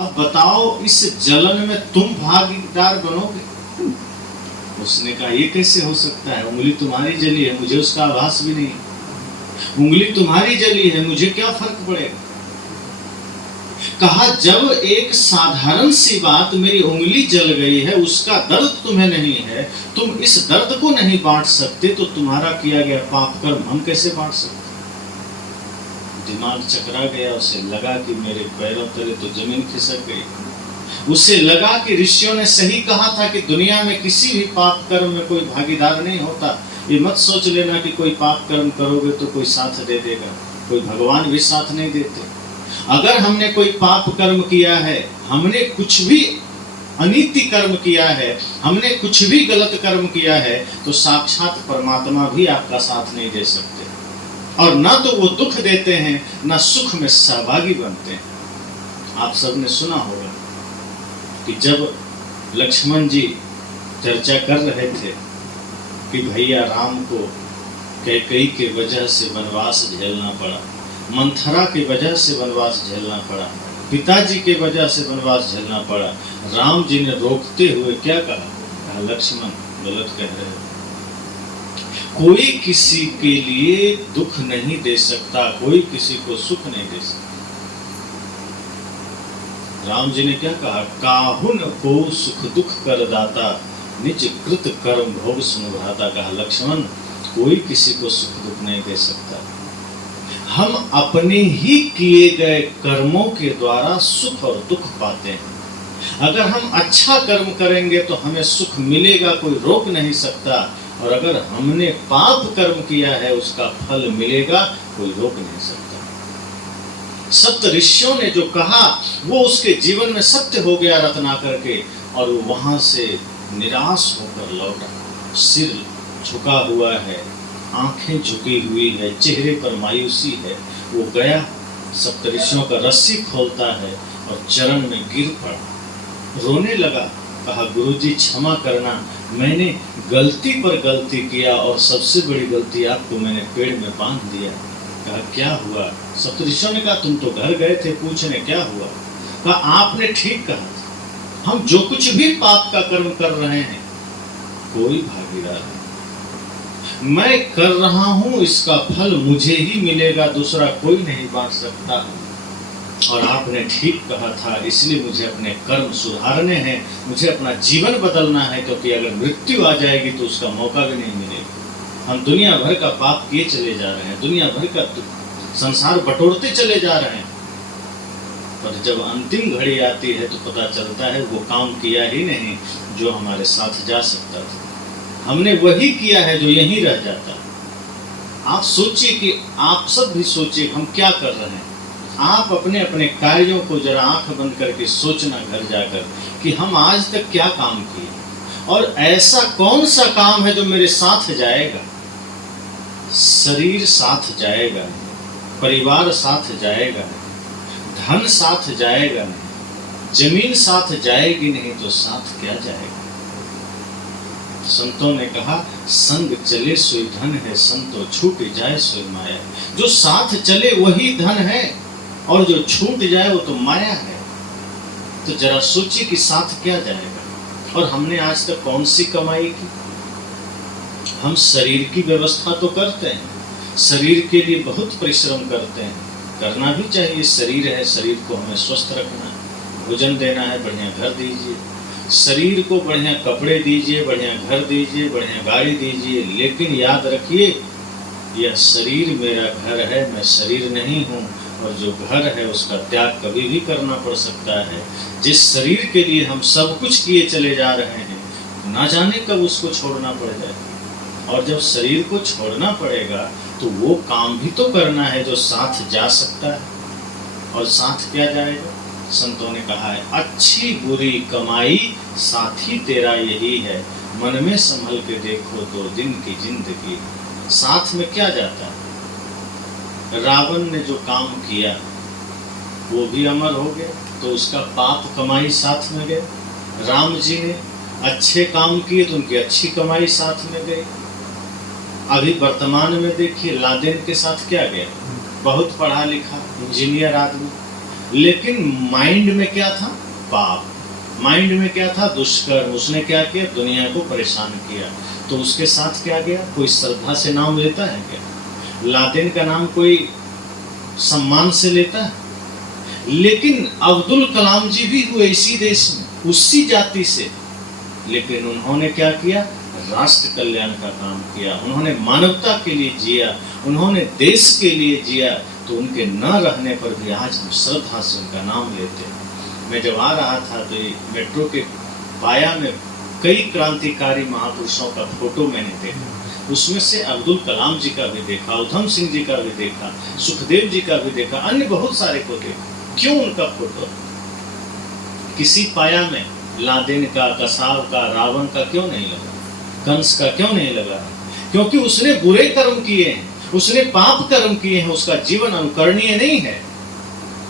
अब बताओ इस जलन में तुम भागीदार बनोगे? उसने कहा ये कैसे हो सकता है, उंगली तुम्हारी जली है, मुझे उसका आभास भी नहीं है। उंगली तुम्हारी जली है, मुझे क्या फर्क पड़ेगा? कहा जब एक साधारण सी बात, मेरी उंगली जल गई है, उसका दर्द तुम्हें नहीं है, तुम इस दर्द को नहीं बांट सकते, तो तुम्हारा किया गया पाप कर्म हम कैसे बांट सकते? दिमाग चकरा गया, उसे लगा कि मेरे पैरों तले तो जमीन खिसक गई। उसे लगा कि ऋषियों ने सही कहा था कि दुनिया में किसी भी पाप कर्म में कोई भागीदार नहीं होता। ये मत सोच लेना कि कोई पाप कर्म करोगे तो कोई साथ दे देगा, कोई भगवान भी साथ नहीं देते। अगर हमने कोई पाप कर्म किया है, हमने कुछ भी अनीति कर्म किया है, हमने कुछ भी गलत कर्म किया है, तो साक्षात परमात्मा भी आपका साथ नहीं दे सकते, और ना तो वो दुख देते हैं, ना सुख में सहभागी बनते हैं। आप सबने सुना होगा कि जब लक्ष्मण जी चर्चा कर रहे थे कि भैया राम को कैकेयी के वजह से वनवास झेलना पड़ा, मंथरा की वजह से वनवास झेलना पड़ा, पिताजी के वजह से वनवास झेलना पड़ा, राम जी ने रोकते हुए क्या कहा, लक्ष्मण गलत कह रहे हो, कोई किसी के लिए दुख नहीं दे सकता, कोई किसी को सुख नहीं दे सकता। राम जी ने क्या कहा, काहुन को सुख दुख कर दाता, निज कृत कर्म भोग सुन भ्राता। कहा लक्ष्मण कोई किसी को सुख दुख नहीं दे सकता, हम अपने ही किए गए कर्मों के द्वारा सुख और दुख पाते हैं। अगर हम अच्छा कर्म करेंगे तो हमें सुख मिलेगा, कोई रोक नहीं सकता, और अगर हमने पाप कर्म किया है उसका फल मिलेगा, कोई रोक नहीं सकता। सप्त ऋषियों ने जो कहा वो उसके जीवन में सत्य हो गया रत्नाकर के, और वो वहां से निराश होकर लौटा, सिर झुका हुआ है, आंखें झुकी हुई है, चेहरे पर मायूसी है। वो गया, सप्तऋषियों का रस्सी खोलता है और चरण में गिर पड़ा, रोने लगा। कहा गुरुजी क्षमा करना, मैंने गलती पर गलती किया, और सबसे बड़ी गलती आपको मैंने पेड़ में बांध दिया। कहा क्या हुआ? सप्तऋषियों ने कहा तुम तो घर गए थे पूछने, क्या हुआ? कहा आपने ठीक कहा था, हम जो कुछ भी पाप का कर्म कर रहे हैं कोई भागीदार नहीं, मैं कर रहा हूं, इसका फल मुझे ही मिलेगा, दूसरा कोई नहीं बांट सकता। और आपने ठीक कहा था, इसलिए मुझे अपने कर्म सुधारने हैं, मुझे अपना जीवन बदलना है, क्योंकि अगर मृत्यु आ जाएगी तो उसका मौका भी नहीं मिलेगा। हम दुनिया भर का पाप किए चले जा रहे हैं, दुनिया भर का संसार बटोरते चले जा रहे हैं, पर जब अंतिम घड़ी आती है तो पता चलता है वो काम किया ही नहीं जो हमारे साथ जा सकता था, हमने वही किया है जो यहीं रह जाता। आप सोचिए कि आप सब भी सोचिए हम क्या कर रहे हैं। आप अपने अपने कार्यों को जरा आंख बंद करके सोचना घर जाकर कि हम आज तक क्या काम किए, और ऐसा कौन सा काम है जो मेरे साथ जाएगा। शरीर साथ जाएगा नहीं, परिवार साथ जाएगा नहीं, धन साथ जाएगा नहीं, जमीन साथ जाएगी नहीं, तो साथ क्या जाएगा। संतों ने कहा संग चले सोई धन है, संतो छूट जाए सोई माया। जो साथ चले वही धन है, और जो छूट जाए वो तो माया है। तो जरा सोचिए कि साथ क्या जाएगा। और हमने आज तक कौन सी कमाई की? हम शरीर की व्यवस्था तो करते हैं, शरीर के लिए बहुत परिश्रम करते हैं, करना भी चाहिए। शरीर है, शरीर को हमें स्वस्थ रखना है, भोजन देना है, बढ़िया घर दीजिए, शरीर को बढ़िया कपड़े दीजिए, बढ़िया घर दीजिए, बढ़िया गाड़ी दीजिए। लेकिन याद रखिए यह शरीर मेरा घर है, मैं शरीर नहीं हूँ, और जो घर है उसका त्याग कभी भी करना पड़ सकता है। जिस शरीर के लिए हम सब कुछ किए चले जा रहे हैं, ना जाने कब उसको छोड़ना पड़ जाए, और जब शरीर को छोड़ना पड़ेगा तो वो काम भी तो करना है जो साथ जा सकता है। और साथ क्या जाएगा? संतों ने कहा है अच्छी बुरी कमाई साथी तेरा यही है, मन में संभल के देखो 2 दिन की जिंदगी। साथ में क्या जाता है? रावण ने जो काम किया वो भी अमर हो गया, तो उसका पाप कमाई साथ में गए। राम जी ने अच्छे काम किए तो उनकी अच्छी कमाई साथ में गई। अभी वर्तमान में देखिए लादेन के साथ क्या गया, बहुत पढ़ा लिखा इंजीनियर आदमी, लेकिन माइंड में क्या था? पाप। माइंड में क्या था? दुष्कर्म। उसने क्या किया? दुनिया को परेशान किया। तो उसके साथ क्या गया? कोई श्रद्धा से नाम लेता है क्या? लादेन का नाम कोई सम्मान से लेता है? लेकिन अब्दुल कलाम जी भी हुए इसी देश में, उसी जाति से, लेकिन उन्होंने क्या किया? राष्ट्र कल्याण का काम किया। उन्होंने मानवता के लिए जिया, उन्होंने देश के लिए जिया। तो उनके न रहने पर भी आज हम श्रद्धा से उनका नाम लेते हैं। मैं जब आ रहा था तो मेट्रो के पाया में कई क्रांतिकारी महापुरुषों का फोटो मैंने देखा। उसमें से अब्दुल कलाम जी का भी देखा, उधम सिंह जी का भी देखा, सुखदेव जी का भी देखा, अन्य बहुत सारे को देखा। क्यों उनका फोटो? किसी पाया में लादेन का, कसाब का, रावण का क्यों नहीं लगा? कंस का क्यों नहीं लगा? क्योंकि उसने बुरे कर्म किए हैं, उसने पाप कर्म किए हैं, उसका जीवन अनुकरणीय नहीं है।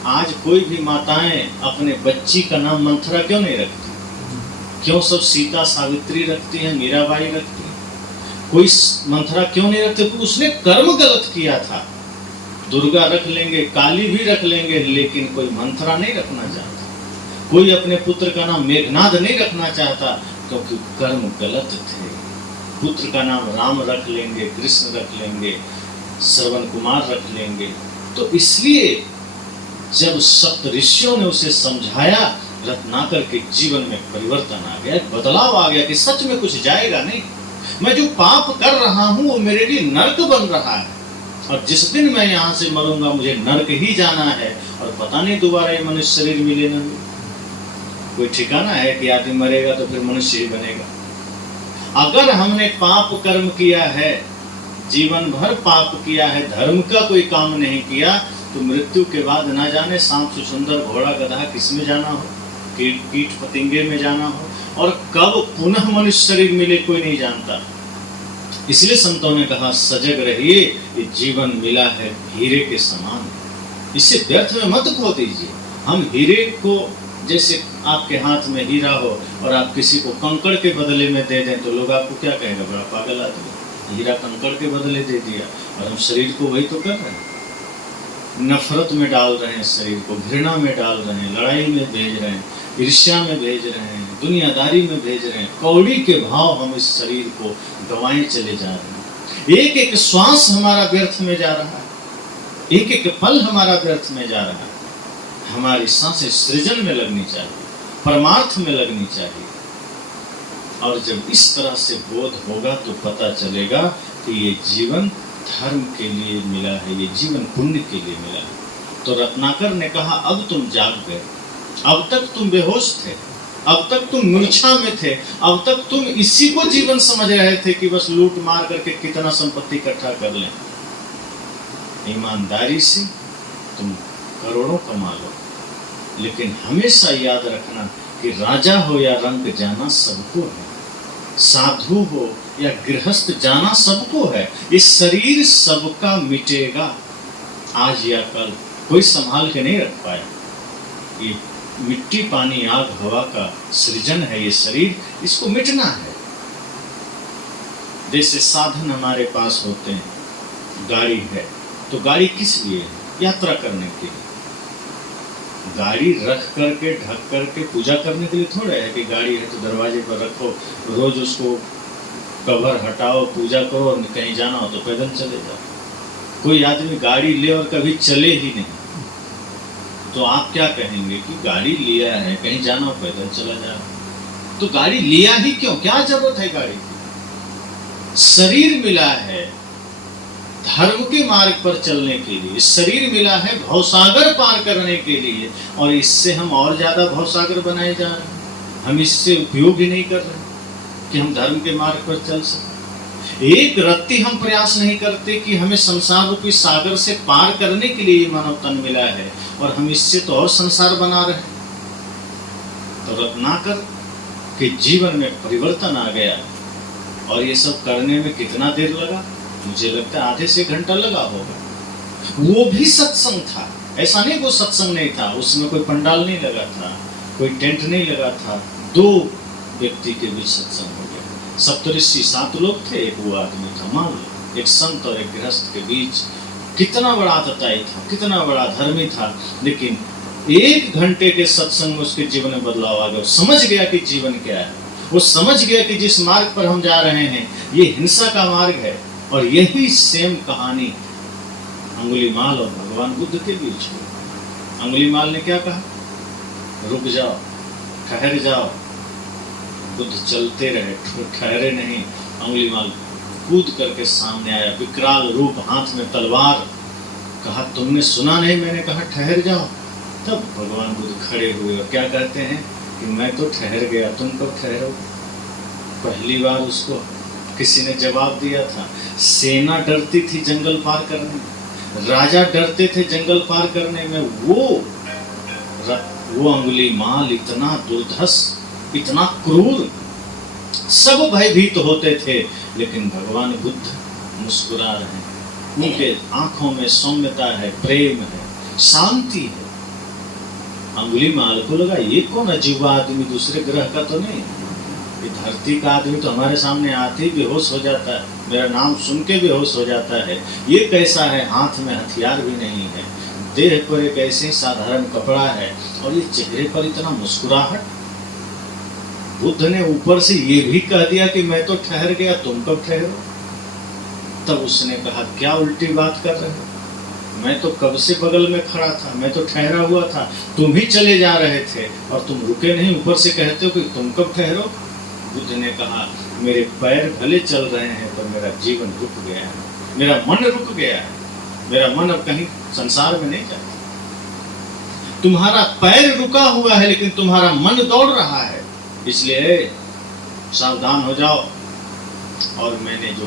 आज कोई भी माताएं अपने बच्ची का नाम मंथरा क्यों नहीं रखती? क्यों सब सीता सावित्री रखती हैं, मीराबाई रखती हैं? कोई मंथरा क्यों नहीं रखते? क्योंकि उसने कर्म गलत किया था। दुर्गा रख लेंगे, काली भी रख लेंगे, लेकिन कोई मंथरा नहीं रखना चाहता। कोई अपने पुत्र का नाम मेघनाद नहीं रखना चाहता, क्योंकि कर्म गलत थे। पुत्र का नाम राम रख लेंगे, कृष्ण रख लेंगे, श्रवण कुमार रख लेंगे। तो इसलिए जब सप्त ऋषियों ने उसे समझाया, रत्नाकर के जीवन में परिवर्तन आ गया, बदलाव आ गया कि सच में कुछ जाएगा नहीं। मैं जो पाप कर रहा हूं वो मेरे लिए नर्क बन रहा है, और जिस दिन मैं यहाँ से मरूंगा मुझे नर्क ही जाना है, और पता नहीं दोबारा ये मनुष्य शरीर मिले ना मिले। कोई ठिकाना है कि आदमी मरेगा तो फिर मनुष्य ही बनेगा? अगर हमने पाप कर्म किया है, जीवन भर पाप किया है, धर्म का कोई काम नहीं किया, तो मृत्यु के बाद ना जाने सांप सुंदर घोड़ा गधा किस में जाना हो, कीट पतिंगे में जाना हो, और कब पुनः मनुष्य शरीर मिले कोई नहीं जानता। इसलिए संतों ने कहा, सजग रहिए, ये जीवन मिला है हीरे के समान, इसे व्यर्थ में मत खो दीजिए। हम हीरे को, जैसे आपके हाथ में हीरा हो और आप किसी को कंकड़ के बदले में दे दें तो लोग आपको क्या कहेंगे? बड़ा पागल आदमी, हीरा कंकड़ के बदले दे दिया। और हम शरीर को वही तो कर रहे हैं, नफरत में डाल रहे हैं, शरीर को घृणा में डाल रहे हैं, लड़ाई में भेज रहे हैं, ईर्ष्या में भेज रहे हैं, दुनियादारी में भेज रहे हैं। कौड़ी के भाव हम इस शरीर को गंवाए चले जा रहे हैं। एक एक श्वास हमारा व्यर्थ में जा रहा है, एक एक पल हमारा व्यर्थ में जा रहा है। हमारी सांसें सृजन में लगनी चाहिए, परमार्थ में लगनी चाहिए। और जब इस तरह से बोध होगा तो पता चलेगा कि ये जीवन धर्म के लिए मिला है, ये जीवन पुण्य के लिए मिला है। तो रत्नाकर ने कहा, अब तुम जाग गए, अब तक तुम बेहोश थे, अब तक तुम मूर्छा में थे, अब तक तुम इसी को जीवन समझ रहे थे कि बस लूट मार करके कितना संपत्ति इकट्ठा कर लें। ईमानदारी से तुम करोड़ों कमा लो, लेकिन हमेशा याद रखना कि राजा हो या रंक जाना सबको है, साधु हो या गृहस्थ जाना सबको है। ये शरीर सबका मिटेगा, आज या कल कोई संभाल के नहीं रख पाया। ये मिट्टी पानी आग हवा का सृजन है ये शरीर, इसको मिटना है। जैसे साधन हमारे पास होते हैं, गाड़ी है तो गाड़ी किस लिए है? यात्रा करने के लिए। गाड़ी रख करके ढक करके पूजा करने के लिए थोड़ा है कि गाड़ी है तो दरवाजे पर रखो, रोज उसको कवर हटाओ, पूजा करो, और कहीं जाना हो तो पैदल चले जाओ। कोई आदमी गाड़ी ले और कभी चले ही नहीं, तो आप क्या कहेंगे कि गाड़ी लिया है, कहीं जाना हो पैदल चला जाओ। तो गाड़ी लिया ही क्यों? क्या जरूरत है गाड़ी की? शरीर मिला है धर्म के मार्ग पर चलने के लिए, शरीर मिला है भवसागर पार करने के लिए, और इससे हम और ज्यादा भवसागर बनाए जा रहे हैं। हम इससे उपयोग ही नहीं कर रहे कि हम धर्म के मार्ग पर चल सकें। एक रत्ती हम प्रयास नहीं करते कि हमें संसार रूपी सागर से पार करने के लिए मानव तन मिला है, और हम इससे तो और संसार बना रहे हैं। तो रत्नाकर के जीवन में परिवर्तन आ गया, और ये सब करने में कितना देर लगा? मुझे लगता है आधे से घंटा लगा होगा। वो भी सत्संग था, ऐसा नहीं वो सत्संग नहीं था, उसमें कोई पंडाल नहीं लगा था, कोई टेंट नहीं लगा था। 2 व्यक्ति के बीच सत्संग हो गया। सप्तऋषि 7 लोग थे, एक वो आदमी था। मान लो एक संत और एक गृहस्थ के बीच कितना बड़ा आतताई था, कितना बड़ा धर्मी था, लेकिन 1 घंटे के सत्संग में उसके जीवन में बदलाव आ गया। समझ गया कि जीवन क्या है, वो समझ गया कि जिस मार्ग पर हम जा रहे हैं ये हिंसा का मार्ग है। और यही सेम कहानी अंगुलीमाल और भगवान बुद्ध के बीच हुई। अंगुलीमाल ने क्या कहा? रुक जाओ, ठहर जाओ। बुद्ध चलते रहे, ठहरे नहीं। अंगुलीमाल कूद करके सामने आया, विकराल रूप, हाथ में तलवार। कहा तुमने सुना नहीं मैंने कहा ठहर जाओ? तब भगवान बुद्ध खड़े हुए और क्या कहते हैं कि मैं तो ठहर गया, तुम कब ठहरो? पहली बार उसको किसी ने जवाब दिया था। सेना डरती थी जंगल पार करने में, राजा डरते थे जंगल पार करने में। वो अंगुलीमाल इतना दुर्धर्ष, इतना क्रूर, सब भयभीत होते थे। लेकिन भगवान बुद्ध मुस्कुरा रहे हैं, उनके आंखों में सौम्यता है, प्रेम है, शांति है। अंगुलीमाल को लगा ये कौन अजीबा आदमी, दूसरे ग्रह का तो नहीं, ये धरती का आदमी तो हमारे सामने आते ही बेहोश हो जाता है, मेरा नाम सुन के बेहोश हो जाता है। ये कैसा है? हाथ में हथियार भी नहीं है, देह पर एक ऐसे साधारण कपड़ा है और ये चेहरे पर इतना मुस्कुराहट। बुद्ध ने ऊपर से ये भी कह दिया कि मैं तो ठहर गया, तुम कब ठहरो? तब उसने कहा क्या उल्टी बात कर रहे हो, मैं तो कब से बगल में खड़ा था, मैं तो ठहरा हुआ था, तुम ही चले जा रहे थे और तुम रुके नहीं, ऊपर से कहते हो कि तुम कब ठहरो? बुद्ध ने कहा मेरे पैर भले चल रहे हैं पर मेरा जीवन रुक गया है, मेरा मन रुक गया है, मेरा मन अब कहीं संसार में नहीं जाता। तुम्हारा पैर रुका हुआ है लेकिन तुम्हारा मन दौड़ रहा है, इसलिए सावधान हो जाओ। और मैंने जो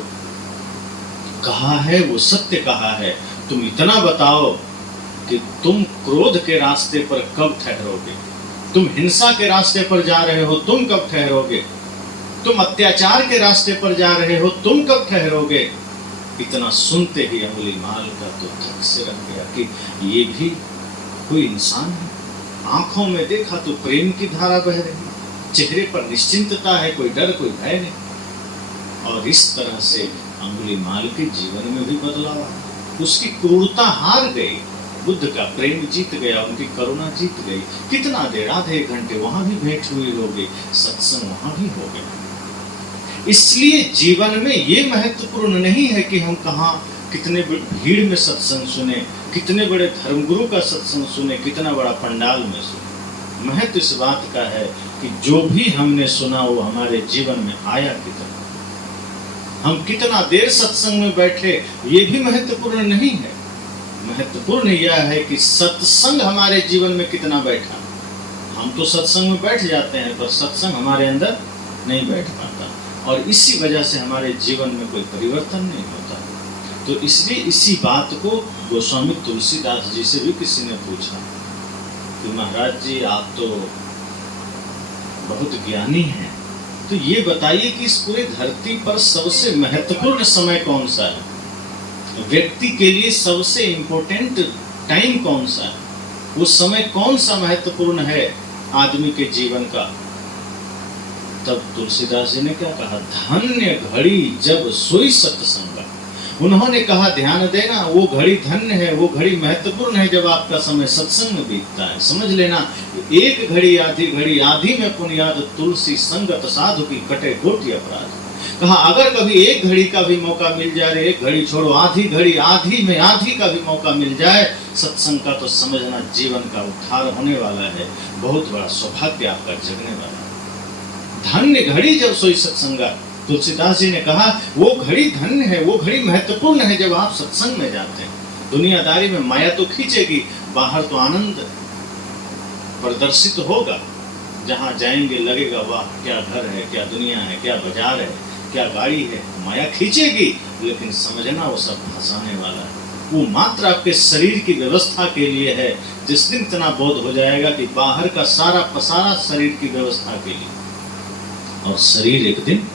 कहा है वो सत्य कहा है। तुम इतना बताओ कि तुम क्रोध के रास्ते पर कब ठहरोगे, तुम हिंसा के रास्ते पर जा रहे हो, तुम कब ठहरोगे, तुम अत्याचार के रास्ते पर जा रहे हो, तुम कब ठहरोगे? इतना सुनते ही अंगुलीमाल का तो धक से रह गया कि ये भी कोई इंसान है। आंखों में देखा तो प्रेम की धारा बह रही, चेहरे पर निश्चिंतता है, कोई डर कोई भय नहीं। और इस तरह से अंगुलीमाल के जीवन में भी बदलाव आया। उसकी क्रूरता हार गई, बुद्ध का प्रेम जीत गया, उनकी करुणा जीत गई। कितना देर, आधे घंटे वहां भी भेंट हुई होगी, सत्संग वहां भी हो गया। इसलिए जीवन में ये महत्वपूर्ण नहीं है कि हम कहाँ कितने भीड़ में सत्संग सुने, कितने बड़े धर्मगुरु का सत्संग सुने, कितना बड़ा पंडाल में सुने। महत्व इस बात का है कि जो भी हमने सुना वो हमारे जीवन में आया कितना, हम कितना देर सत्संग में बैठे ये भी महत्वपूर्ण नहीं है। महत्वपूर्ण यह है कि सत्संग हमारे जीवन में कितना बैठा। हम तो सत्संग में बैठ जाते हैं पर सत्संग हमारे अंदर नहीं बैठ पाता और इसी वजह से हमारे जीवन में कोई परिवर्तन नहीं होता। तो इसलिए इसी बात को गोस्वामी तुलसीदास जी से भी किसी ने पूछा कि महाराज जी आप तो बहुत ज्ञानी हैं, तो ये बताइए कि इस पूरी धरती पर सबसे महत्वपूर्ण समय कौन सा है, व्यक्ति के लिए सबसे इम्पोर्टेंट टाइम कौन सा है, वो समय कौन सा महत्वपूर्ण है आदमी के जीवन का? तब तुलसीदास जी ने क्या कहा? धन्य घड़ी जब सोई सत्संगा। उन्होंने कहा ध्यान देना, वो घड़ी धन्य है, वो घड़ी महत्वपूर्ण है जब आपका समय सत्संग में बीतता है। समझ लेना, एक घड़ी आधी घड़ी, आधी में पुनियाद तुलसी संगत साधु की कटे गोटी अपराध। कहा अगर कभी एक घड़ी का भी मौका मिल जाए, एक घड़ी छोड़ो, आधी घड़ी, आधी में आधी का भी मौका मिल जाए सत्संग का, तो समझना जीवन का उद्धार होने वाला है, बहुत बड़ा सौभाग्य आपका जगने वाला है। धन्य घड़ी जब सोई सत्संगा। तुलसीदास जी ने कहा वो घड़ी धन्य है, वो घड़ी महत्वपूर्ण है जब आप सत्संग में जाते हैं। दुनियादारी में माया तो खींचेगी, बाहर तो आनंद प्रदर्शित होगा, जहां जाएंगे लगेगा वाह क्या घर है, क्या दुनिया है, क्या बाजार है, क्या गाड़ी है, माया खींचेगी। लेकिन समझना वो सब फंसाने वाला है, वो मात्र आपके शरीर की व्यवस्था के लिए है। जिस दिन इतना बोध हो जाएगा कि बाहर का सारा पसारा शरीर की व्यवस्था के लिए, और शरीर एक दिन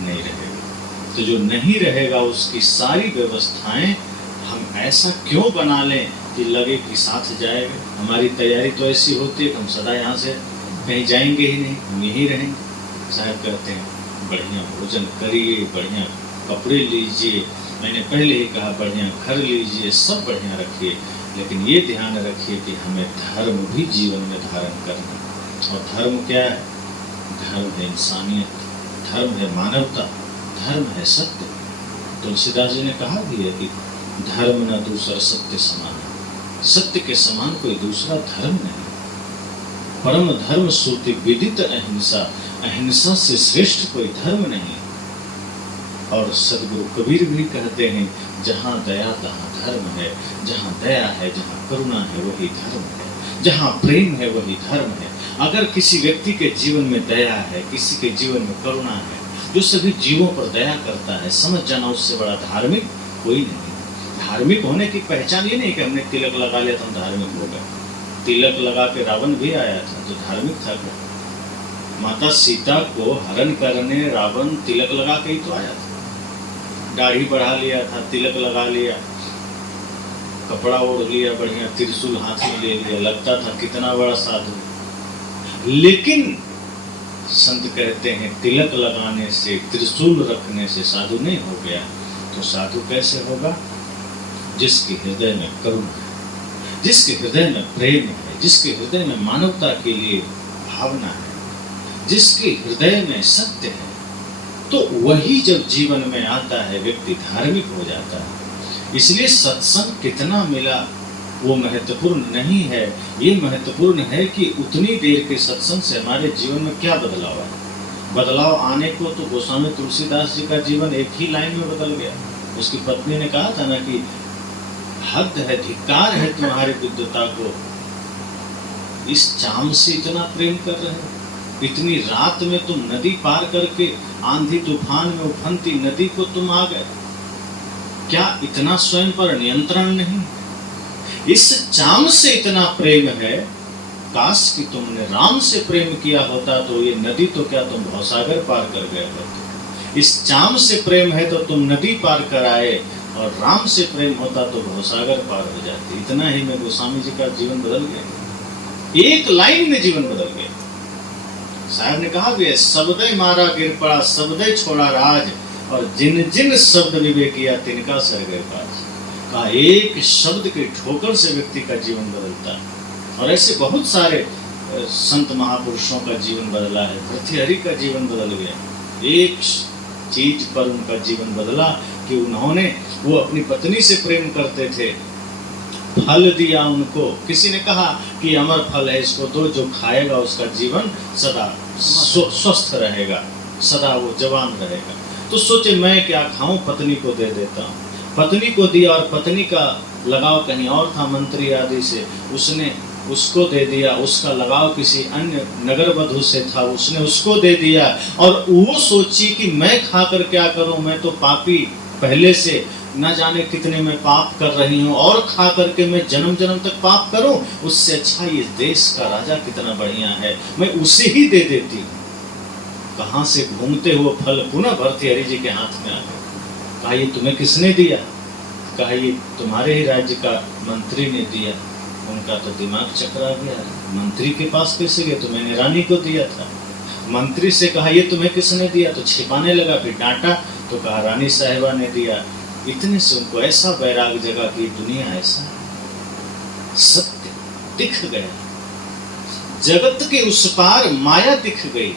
नहीं रहेगा, तो जो नहीं रहेगा उसकी सारी व्यवस्थाएं हम ऐसा क्यों बना लें कि लगे कि साथ जाएगा। हमारी तैयारी तो ऐसी होती है कि हम सदा यहाँ से कहीं जाएंगे ही नहीं, हम यहीं रहेंगे। साहब कहते हैं बढ़िया भोजन करिए, बढ़िया कपड़े लीजिए, मैंने पहले ही कहा, बढ़िया घर लीजिए, सब बढ़िया रखिए, लेकिन ये ध्यान रखिए कि हमें धर्म भी जीवन में धारण करना। और धर्म क्या है? धर्म है इंसानियत, धर्म है मानवता, धर्म है सत्य। तुलसीदास जी ने कहा भी है कि धर्म न दूसरा सत्य समान। सत्य के समान कोई दूसरा धर्म नहीं। परम धर्म श्रुति विदित अहिंसा, अहिंसा से श्रेष्ठ कोई धर्म नहीं। और सदगुरु कबीर भी कहते हैं, जहाँ दया तहाँ धर्म है, जहाँ दया है, जहाँ करुणा है, वही धर्म है, जहाँ प्रेम है वही धर्म है। अगर किसी व्यक्ति के जीवन में दया है, किसी के जीवन में करुणा है, जो सभी जीवों पर दया करता है, समझ जाना उससे बड़ा धार्मिक कोई नहीं। धार्मिक होने की पहचान ये नहीं कि हमने तिलक लगा लिया तो हम धार्मिक हो गए। तिलक लगा के रावण भी आया था, जो धार्मिक था क्या? माता सीता को हरण करने रावण तिलक लगा के ही तो आया था। दाढ़ी बढ़ा लिया था, तिलक लगा लिया, कपड़ा ओढ़ लिया, बढ़िया त्रिशूल हाथ में ले लिया, लगता था कितना बड़ा साधु। लेकिन संत कहते हैं, तिलक लगाने से, त्रिशूल रखने से साधु नहीं हो गया। तो साधु कैसे होगा? जिसके हृदय में करुणा है, जिसके हृदय में प्रेम है, जिसके हृदय में मानवता के लिए भावना है, जिसके हृदय में सत्य है, तो वही जब जीवन में आता है व्यक्ति धार्मिक हो जाता है। इसलिए सत्संग कितना मिला वो महत्वपूर्ण नहीं है, ये महत्वपूर्ण है कि उतनी देर के सत्संग से हमारे जीवन में क्या बदलाव है। बदलाव आने को तो गोस्वामी तुलसीदास जी का जीवन एक ही लाइन में बदल गया। उसकी पत्नी ने कहा था ना कि हद है, धिक्कार है तुम्हारी विद्वता को, इस चाम से इतना प्रेम कर रहे हो। इतनी रात में तुम नदी पार करके आंधी तूफान में उफनती नदी को तुम आ गए, क्या इतना स्वयं पर नियंत्रण नहीं? इस चाम से इतना प्रेम है, काश कि तुमने राम से प्रेम किया होता तो ये नदी तो क्या तुम भवसागर पार कर गए होते। इस चाम से प्रेम है तो तुम नदी पार कर आए, और राम से प्रेम होता तो भवसागर पार हो जाती। इतना ही में गोस्वामी जी का जीवन बदल गया, एक लाइन में जीवन बदल गया। साहब ने कहा भी है, शब्दय मारा गिर पड़ा, शब्दय छोड़ा राज, और जिन जिन शब्द विवेक किया तिनका सर गए पास। कहा एक शब्द के ठोकर से व्यक्ति का जीवन बदलता है। और ऐसे बहुत सारे संत महापुरुषों का जीवन बदला है। भर्तृहरि का जीवन बदल गया, एक चीज पर उनका जीवन बदला कि उन्होंने, वो अपनी पत्नी से प्रेम करते थे, फल दिया उनको। किसी ने कहा कि अमर फल है, इसको दो, जो खाएगा उसका जीवन सदा स्वस्थ रहेगा, सदा वो जवान रहेगा। तो सोचे मैं क्या खाऊं, पत्नी को दे देता हूँ। पत्नी को दिया, और पत्नी का लगाव कहीं और था मंत्री आदि से, उसने उसको दे दिया। उसका लगाव किसी अन्य नगर वधु से था, उसने उसको दे दिया। और वो सोची कि मैं खाकर क्या करूं, मैं तो पापी पहले से न जाने कितने मैं पाप कर रही हूँ, और खा करके मैं जन्म जन्म तक पाप करूं, उससे अच्छा ये देश का राजा कितना बढ़िया है, मैं उसे ही दे देती हूँ। कहाँ से घूमते हुए फल पुनः भर्तृहरि जी के हाथ में आ गए। कहा ये तुम्हें किसने दिया? कहा ये तुम्हारे ही राज्य का मंत्री ने दिया। उनका तो दिमाग चकरा गया, मंत्री के पास कैसे गए? तो मैंने रानी को दिया था। मंत्री से कहा ये तुम्हें किसने दिया? तो छिपाने लगा, फिर डांटा तो कहा रानी साहिबा ने दिया। इतने से उनको ऐसा वैराग जगा कि दुनिया ऐसा है। सत्य दिख गया, जगत के उस पार माया दिख गई,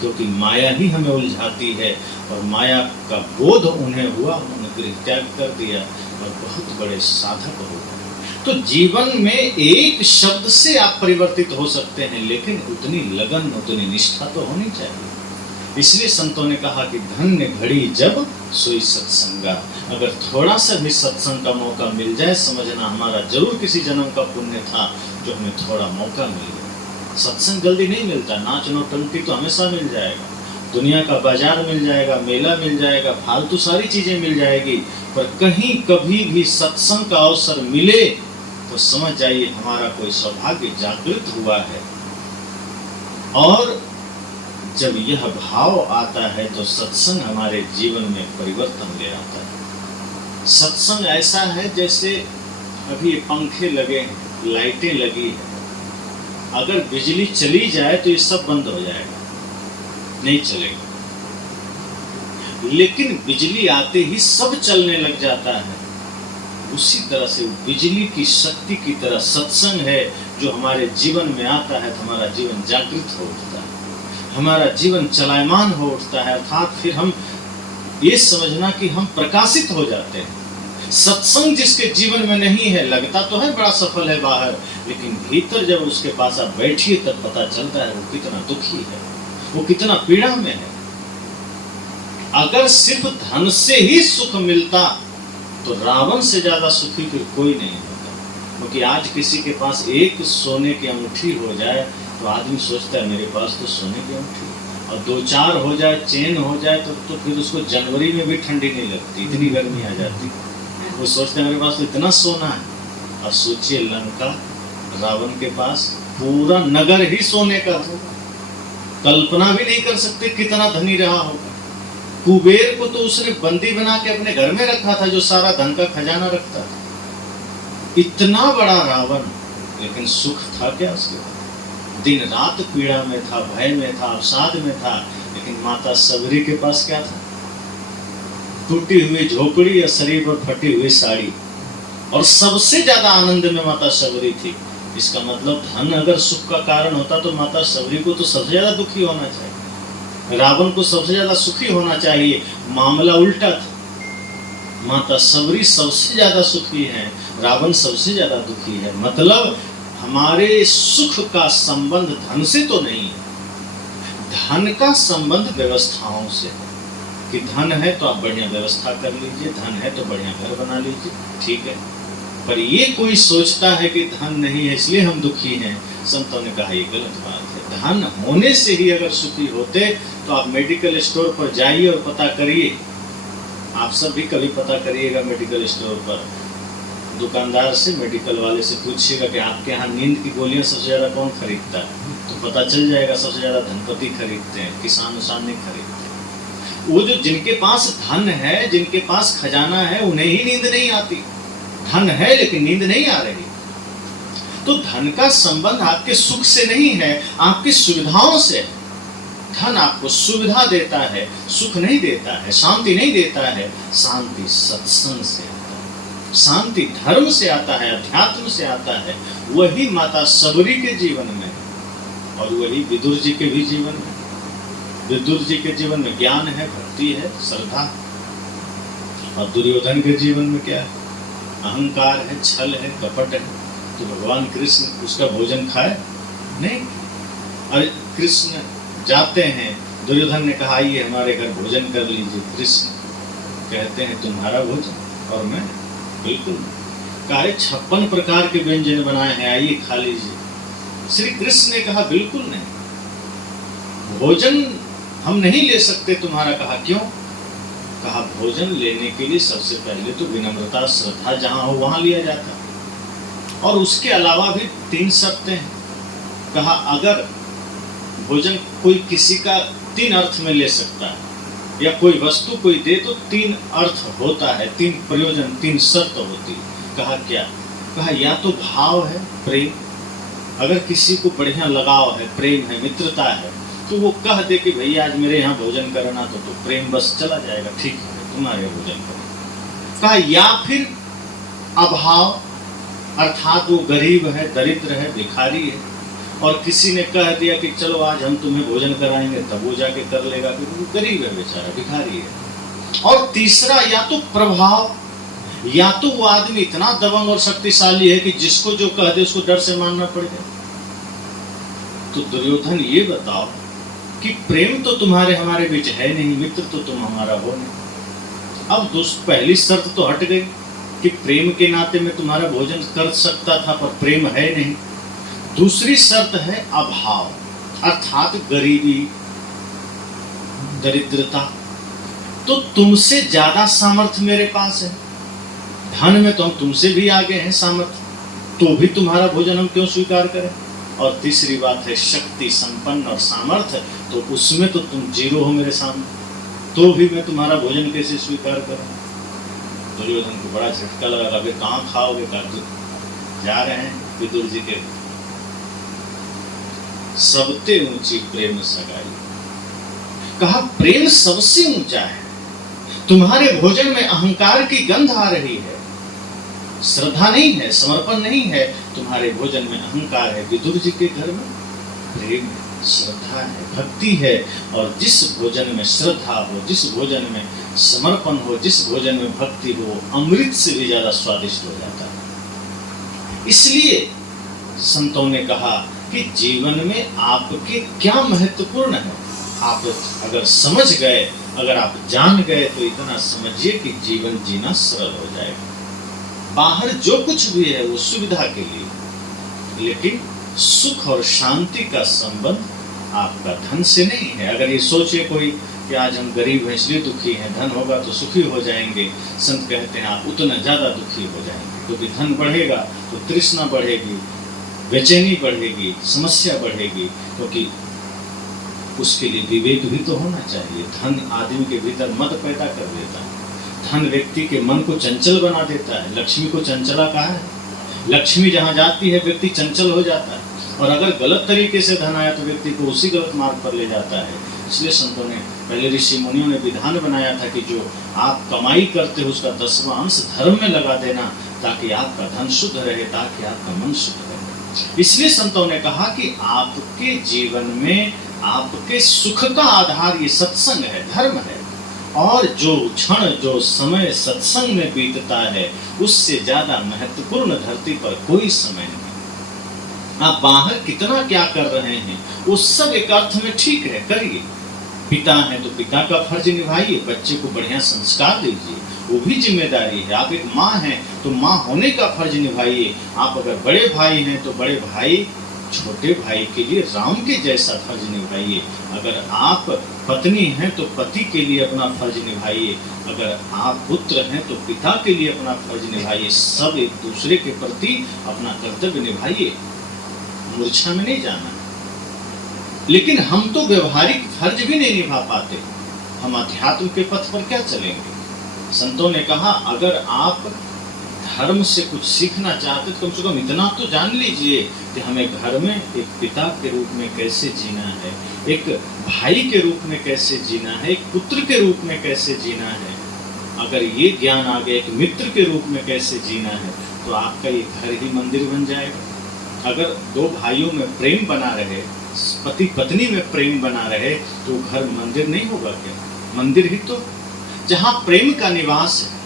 क्योंकि माया ही हमें उलझाती है। और माया का बोध उन्हें हुआ, उन्होंने गृह त्याग कर दिया और बहुत बड़े साधक हो गए। तो जीवन में एक शब्द से आप परिवर्तित हो सकते हैं, लेकिन उतनी लगन, उतनी निष्ठा तो होनी चाहिए। इसलिए संतों ने कहा कि धन्य घड़ी जब सोई सत्संगा। अगर थोड़ा सा भी सत्संग का मौका मिल जाए, समझना हमारा जरूर किसी जन्म का पुण्य था जो हमें थोड़ा मौका मिल गया। सत्संग जल्दी नहीं मिलता, नाच नौटंकी तो हमेशा मिल जाएगा, दुनिया का बाजार मिल जाएगा, मेला मिल जाएगा, फालतू सारी चीजें मिल जाएगी, पर कहीं कभी भी सत्संग का अवसर मिले तो समझ जाइए हमारा कोई सौभाग्य जागृत हुआ है। और जब यह भाव आता है तो सत्संग हमारे जीवन में परिवर्तन ले आता है। सत्संग ऐसा है जैसे अभी पंखे लगे हैं, लाइटें लगी है, अगर बिजली चली जाए तो ये सब बंद हो जाएगा, नहीं चलेगा। लेकिन बिजली आते ही सब चलने लग जाता है। उसी तरह से बिजली की शक्ति की तरह सत्संग है, जो हमारे जीवन में आता है तो हमारा जीवन जागृत हो उठता है, हमारा जीवन चलायमान हो उठता है। अर्थात फिर हम ये समझना कि हम प्रकाशित हो जाते हैं। सत्संग जिसके जीवन में नहीं है, लगता तो है बड़ा सफल है बाहर, लेकिन भीतर जब उसके पास आप बैठिए तब पता चलता है वो कितना दुखी है, वो कितना पीड़ा में है। अगर सिर्फ धन से ही सुख मिलता तो रावण से ज्यादा सुखी फिर कोई नहीं होता। क्योंकि आज किसी के पास एक सोने की अंगूठी हो जाए तो आदमी सोचता है मेरे पास तो सोने की अंगूठी, और दो चार हो जाए, चेन हो जाए तो फिर उसको जनवरी में भी ठंडी नहीं लगती, इतनी गर्मी आ जाती। वो सोचते हैं मेरे पास तो इतना सोना है। और सोचिए लंका, रावण के पास पूरा नगर ही सोने का था। कल्पना भी नहीं कर सकते कितना धनी रहा होगा। कुबेर को तो उसने बंदी बना के अपने घर में रखा था, जो सारा धन का खजाना रखता था। इतना बड़ा रावण, लेकिन सुख था क्या उसके? दिन रात पीड़ा में था, भय में था, अवसाद में था। लेकिन माता सबरी के पास क्या था? टूटी हुई झोपड़ी या शरीर पर फटी हुई साड़ी। और सबसे ज्यादा आनंद में माता सबरी थी। इसका मतलब धन अगर सुख का कारण होता तो माता सबरी को तो सबसे ज्यादा दुखी होना चाहिए, रावण को सबसे ज्यादा सुखी होना चाहिए। मामला उल्टा था। माता सबरी सबसे ज्यादा सुखी है, रावण सबसे ज्यादा दुखी है। मतलब हमारे सुख का संबंध धन से तो नहीं है, धन का संबंध व्यवस्थाओं से है। कि धन है तो आप बढ़िया व्यवस्था कर लीजिए, धन है तो बढ़िया घर बना लीजिए, ठीक है। पर ये कोई सोचता है कि धन नहीं है इसलिए हम दुखी हैं, संतों ने कहा ये गलत बात है। धन होने से ही अगर सुखी होते तो आप मेडिकल स्टोर पर जाइए और पता करिए। आप सब भी कभी पता करिएगा मेडिकल स्टोर पर, दुकानदार से, मेडिकल वाले से पूछिएगा कि आपके यहाँ नींद की गोलियां सबसे ज्यादा कौन खरीदता है, तो पता चल जाएगा सबसे ज्यादा धनपति खरीदते हैं, किसान उसान नहीं खरीदते। वो जो जिनके पास धन है, जिनके पास खजाना है, उन्हें ही नींद नहीं आती। धन है लेकिन नींद नहीं आ रही। तो धन का संबंध आपके सुख से नहीं है, आपकी सुविधाओं से है। धन आपको सुविधा देता है, सुख नहीं देता है, शांति नहीं देता है। शांति सत्संग से आता है, शांति धर्म से आता है, अध्यात्म से आता है। वही माता सबरी के जीवन में और वही विदुर जी के भी जीवन में। विदुर जी के जीवन में ज्ञान है, भक्ति है, श्रद्धा। और दुर्योधन के जीवन में क्या है? अहंकार है, छल है, कपट है। तो भगवान कृष्ण उसका भोजन खाए नहीं। अरे कृष्ण जाते हैं, दुर्योधन ने कहा आइए हमारे घर भोजन कर लीजिए। कृष्ण कहते हैं तुम्हारा भोजन और मैं? बिल्कुल। कहा 56 प्रकार के व्यंजन बनाए हैं, आइए खा लीजिए। श्री कृष्ण ने कहा बिल्कुल नहीं, भोजन हम नहीं ले सकते तुम्हारा। कहा क्यों? कहा भोजन लेने के लिए सबसे पहले तो विनम्रता, श्रद्धा जहां हो वहां लिया जाता, और उसके अलावा भी 3 शर्तें हैं। कहा अगर भोजन कोई किसी का 3 अर्थ में ले सकता है, या कोई वस्तु कोई दे तो 3 अर्थ होता है, 3 प्रयोजन, 3 शर्त होती है। कहा क्या? कहा या तो भाव है, प्रेम। अगर किसी को बढ़िया लगाव है, प्रेम है, मित्रता है, तो वो कह दे कि भैया आज मेरे यहाँ भोजन करना, तो प्रेम बस चला जाएगा, ठीक है तुम्हारे भोजन करो। कहा या फिर अभाव, अर्थात वो गरीब है, दरिद्र है, भिखारी है, और किसी ने कह दिया कि चलो आज हम तुम्हें भोजन कराएंगे, तब वो जाके कर लेगा, क्योंकि वो गरीब है बेचारा, भिखारी है। और तीसरा या तो प्रभाव, या तो वो आदमी इतना दबंग और शक्तिशाली है कि जिसको जो कह दे उसको डर से मानना पड़ जाए। तो दुर्योधन ये बताओ कि प्रेम तो तुम्हारे हमारे बीच है नहीं, मित्र तो तुम हमारा हो नहीं। अब पहली शर्त तो हट गई कि प्रेम के नाते मैं तुम्हारा भोजन कर सकता था, पर प्रेम है नहीं। दूसरी शर्त है अभाव, अर्थात गरीबी, दरिद्रता। तो तुमसे ज्यादा सामर्थ्य मेरे पास है, धन में तो हम तुमसे भी आगे हैं सामर्थ्य, तो भी तुम्हारा भोजन हम क्यों स्वीकार करें। और तीसरी बात है शक्ति संपन्न और सामर्थ्य, तो उसमें तो तुम जीरो हो मेरे सामने, तो भी मैं तुम्हारा भोजन कैसे स्वीकार करूं। दुर्योधन को बड़ा झटका लगा। अबे कहाँ खाओगे? जा रहे हैं विदुर जी के। सबते ऊंची प्रेम सगाई। कहा प्रेम सबसे ऊंचा है, तुम्हारे भोजन में अहंकार की गंध आ रही है, श्रद्धा नहीं है, समर्पण नहीं है, तुम्हारे भोजन में अहंकार है। विदुर जी के घर में प्रेम है, श्रद्धा है, भक्ति है। और जिस भोजन में श्रद्धा हो, जिस भोजन में समर्पण हो, जिस भोजन में भक्ति हो, अमृत से भी ज्यादा स्वादिष्ट हो जाता है। इसलिए संतों ने कहा कि जीवन में आपके क्या महत्वपूर्ण है, आप अगर समझ गए, अगर आप जान गए, तो इतना समझिए कि जीवन जीना सरल हो जाएगा। बाहर जो कुछ भी है वो सुविधा के लिए, लेकिन सुख और शांति का संबंध आपका धन से नहीं है। अगर ये सोचे कोई कि आज हम गरीब हैं इसलिए दुखी हैं, धन होगा तो सुखी हो जाएंगे, संत कहते हैं आप उतना ज्यादा दुखी हो जाएंगे, क्योंकि धन बढ़ेगा तो तृष्णा बढ़ेगी, बेचैनी बढ़ेगी, समस्या बढ़ेगी, क्योंकि उसके लिए विवेक भी तो होना चाहिए। धन आदमी के भीतर मद पैदा कर देता है, धन व्यक्ति के मन को चंचल बना देता है। लक्ष्मी को चंचला कहा है, लक्ष्मी जहाँ जाती है व्यक्ति चंचल हो जाता है, और अगर गलत तरीके से धन आया तो व्यक्ति को उसी गलत मार्ग पर ले जाता है। इसलिए संतों ने, पहले ऋषि मुनियों ने विधान बनाया था कि जो आप कमाई करते हो उसका 10वां अंश धर्म में लगा देना, ताकि आपका धन शुद्ध रहे, ताकि आपका मन शुद्ध रहे। इसलिए संतों ने कहा कि आपके जीवन में आपके सुख का आधार ये सत्संग है, धर्म है। और जो क्षण, जो समय सत्संग में बीतता है, उससे ज्यादा महत्वपूर्ण धरती पर कोई समय नहीं। आप बाहर कितना क्या कर रहे हैं वो सब एक अर्थ में ठीक है, करिए। पिता है तो पिता का फर्ज निभाइए, बच्चे को बढ़िया संस्कार दीजिए, वो भी जिम्मेदारी है। आप एक माँ हैं तो माँ होने का फर्ज निभाइए। आप अगर बड़े भाई हैं तो बड़े भाई छोटे भाई के लिए राम के जैसा फर्ज निभाइए। अगर आप पत्नी हैं तो पति के लिए अपना फर्ज निभाइए। अगर आप पुत्र हैं तो पिता के लिए अपना फर्ज निभाइए। सब एक दूसरे के प्रति अपना कर्तव्य निभाइए, मूर्छा में नहीं जाना। लेकिन हम तो व्यवहारिक फर्ज भी नहीं निभा पाते, हम अध्यात्म के पथ पर क्या चलेंगे। संतों ने कहा अगर आप धर्म से कुछ सीखना चाहते तो कम से कम इतना तो जान लीजिए कि हमें घर में एक पिता के रूप में कैसे जीना है, एक भाई के रूप में कैसे जीना है, एक पुत्र के रूप में कैसे जीना है। अगर ये ज्ञान आ गया, एक मित्र के रूप में कैसे जीना है, तो आपका ये घर ही मंदिर बन जाएगा। अगर दो भाइयों में प्रेम बना रहे, पति पत्नी में प्रेम बना रहे, तो घर मंदिर नहीं होगा क्या? मंदिर ही तो। जहाँ प्रेम का निवास है,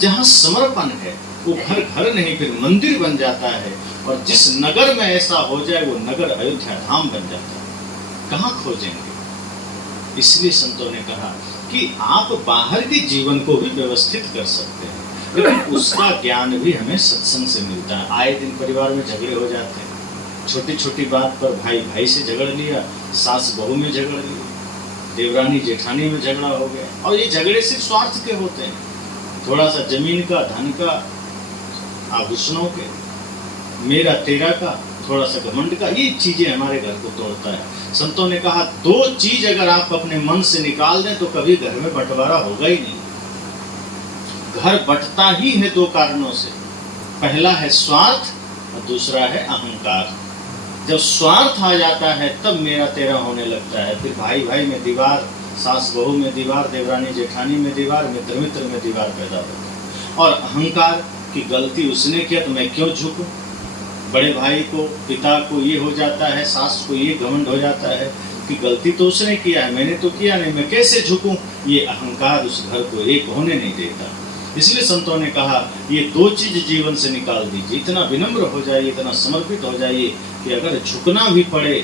जहाँ समर्पण है, वो घर घर नहीं फिर मंदिर बन जाता है। और जिस नगर में ऐसा हो जाए वो नगर अयोध्या धाम बन जाता है। कहाँ खोजेंगे? इसलिए संतों ने कहा कि आप बाहर के जीवन को भी व्यवस्थित कर सकते हैं, लेकिन उसका ज्ञान भी हमें सत्संग से मिलता है। आए दिन परिवार में झगड़े हो जाते हैं, छोटी छोटी बात पर भाई भाई से झगड़ लिया, सास बहू में झगड़ लिया, देवरानी जेठानी में झगड़ा हो गया। और ये झगड़े सिर्फ स्वार्थ के होते हैं, थोड़ा सा जमीन का, धन का, आभूषणों के, मेरा तेरा का, थोड़ा सा घमंड का, ये चीजें हमारे घर को तोड़ता है। संतों ने कहा दो चीज अगर आप अपने मन से निकाल दें तो कभी घर में बंटवारा होगा ही नहीं। घर बंटता ही है दो कारणों से, पहला है स्वार्थ और दूसरा है अहंकार। जब स्वार्थ आ जाता है तब मेरा तेरा होने लगता है, फिर भाई भाई में दीवार, सास बहू में दीवार, देवरानी जेठानी में दीवार, मित्र मित्र में दीवार पैदा होता है। और अहंकार की गलती उसने किया तो मैं क्यों झुकूं। बड़े भाई को, पिता को ये हो जाता है, सास को ये घमंड हो जाता है कि गलती तो उसने किया है, मैंने तो किया नहीं, मैं कैसे झुकूं। ये अहंकार उस घर को एक होने नहीं देता। इसलिए संतों ने कहा ये दो चीज जीवन से निकाल दीजिए। इतना विनम्र हो जाइए, इतना समर्पित हो जाइए कि अगर झुकना भी पड़े,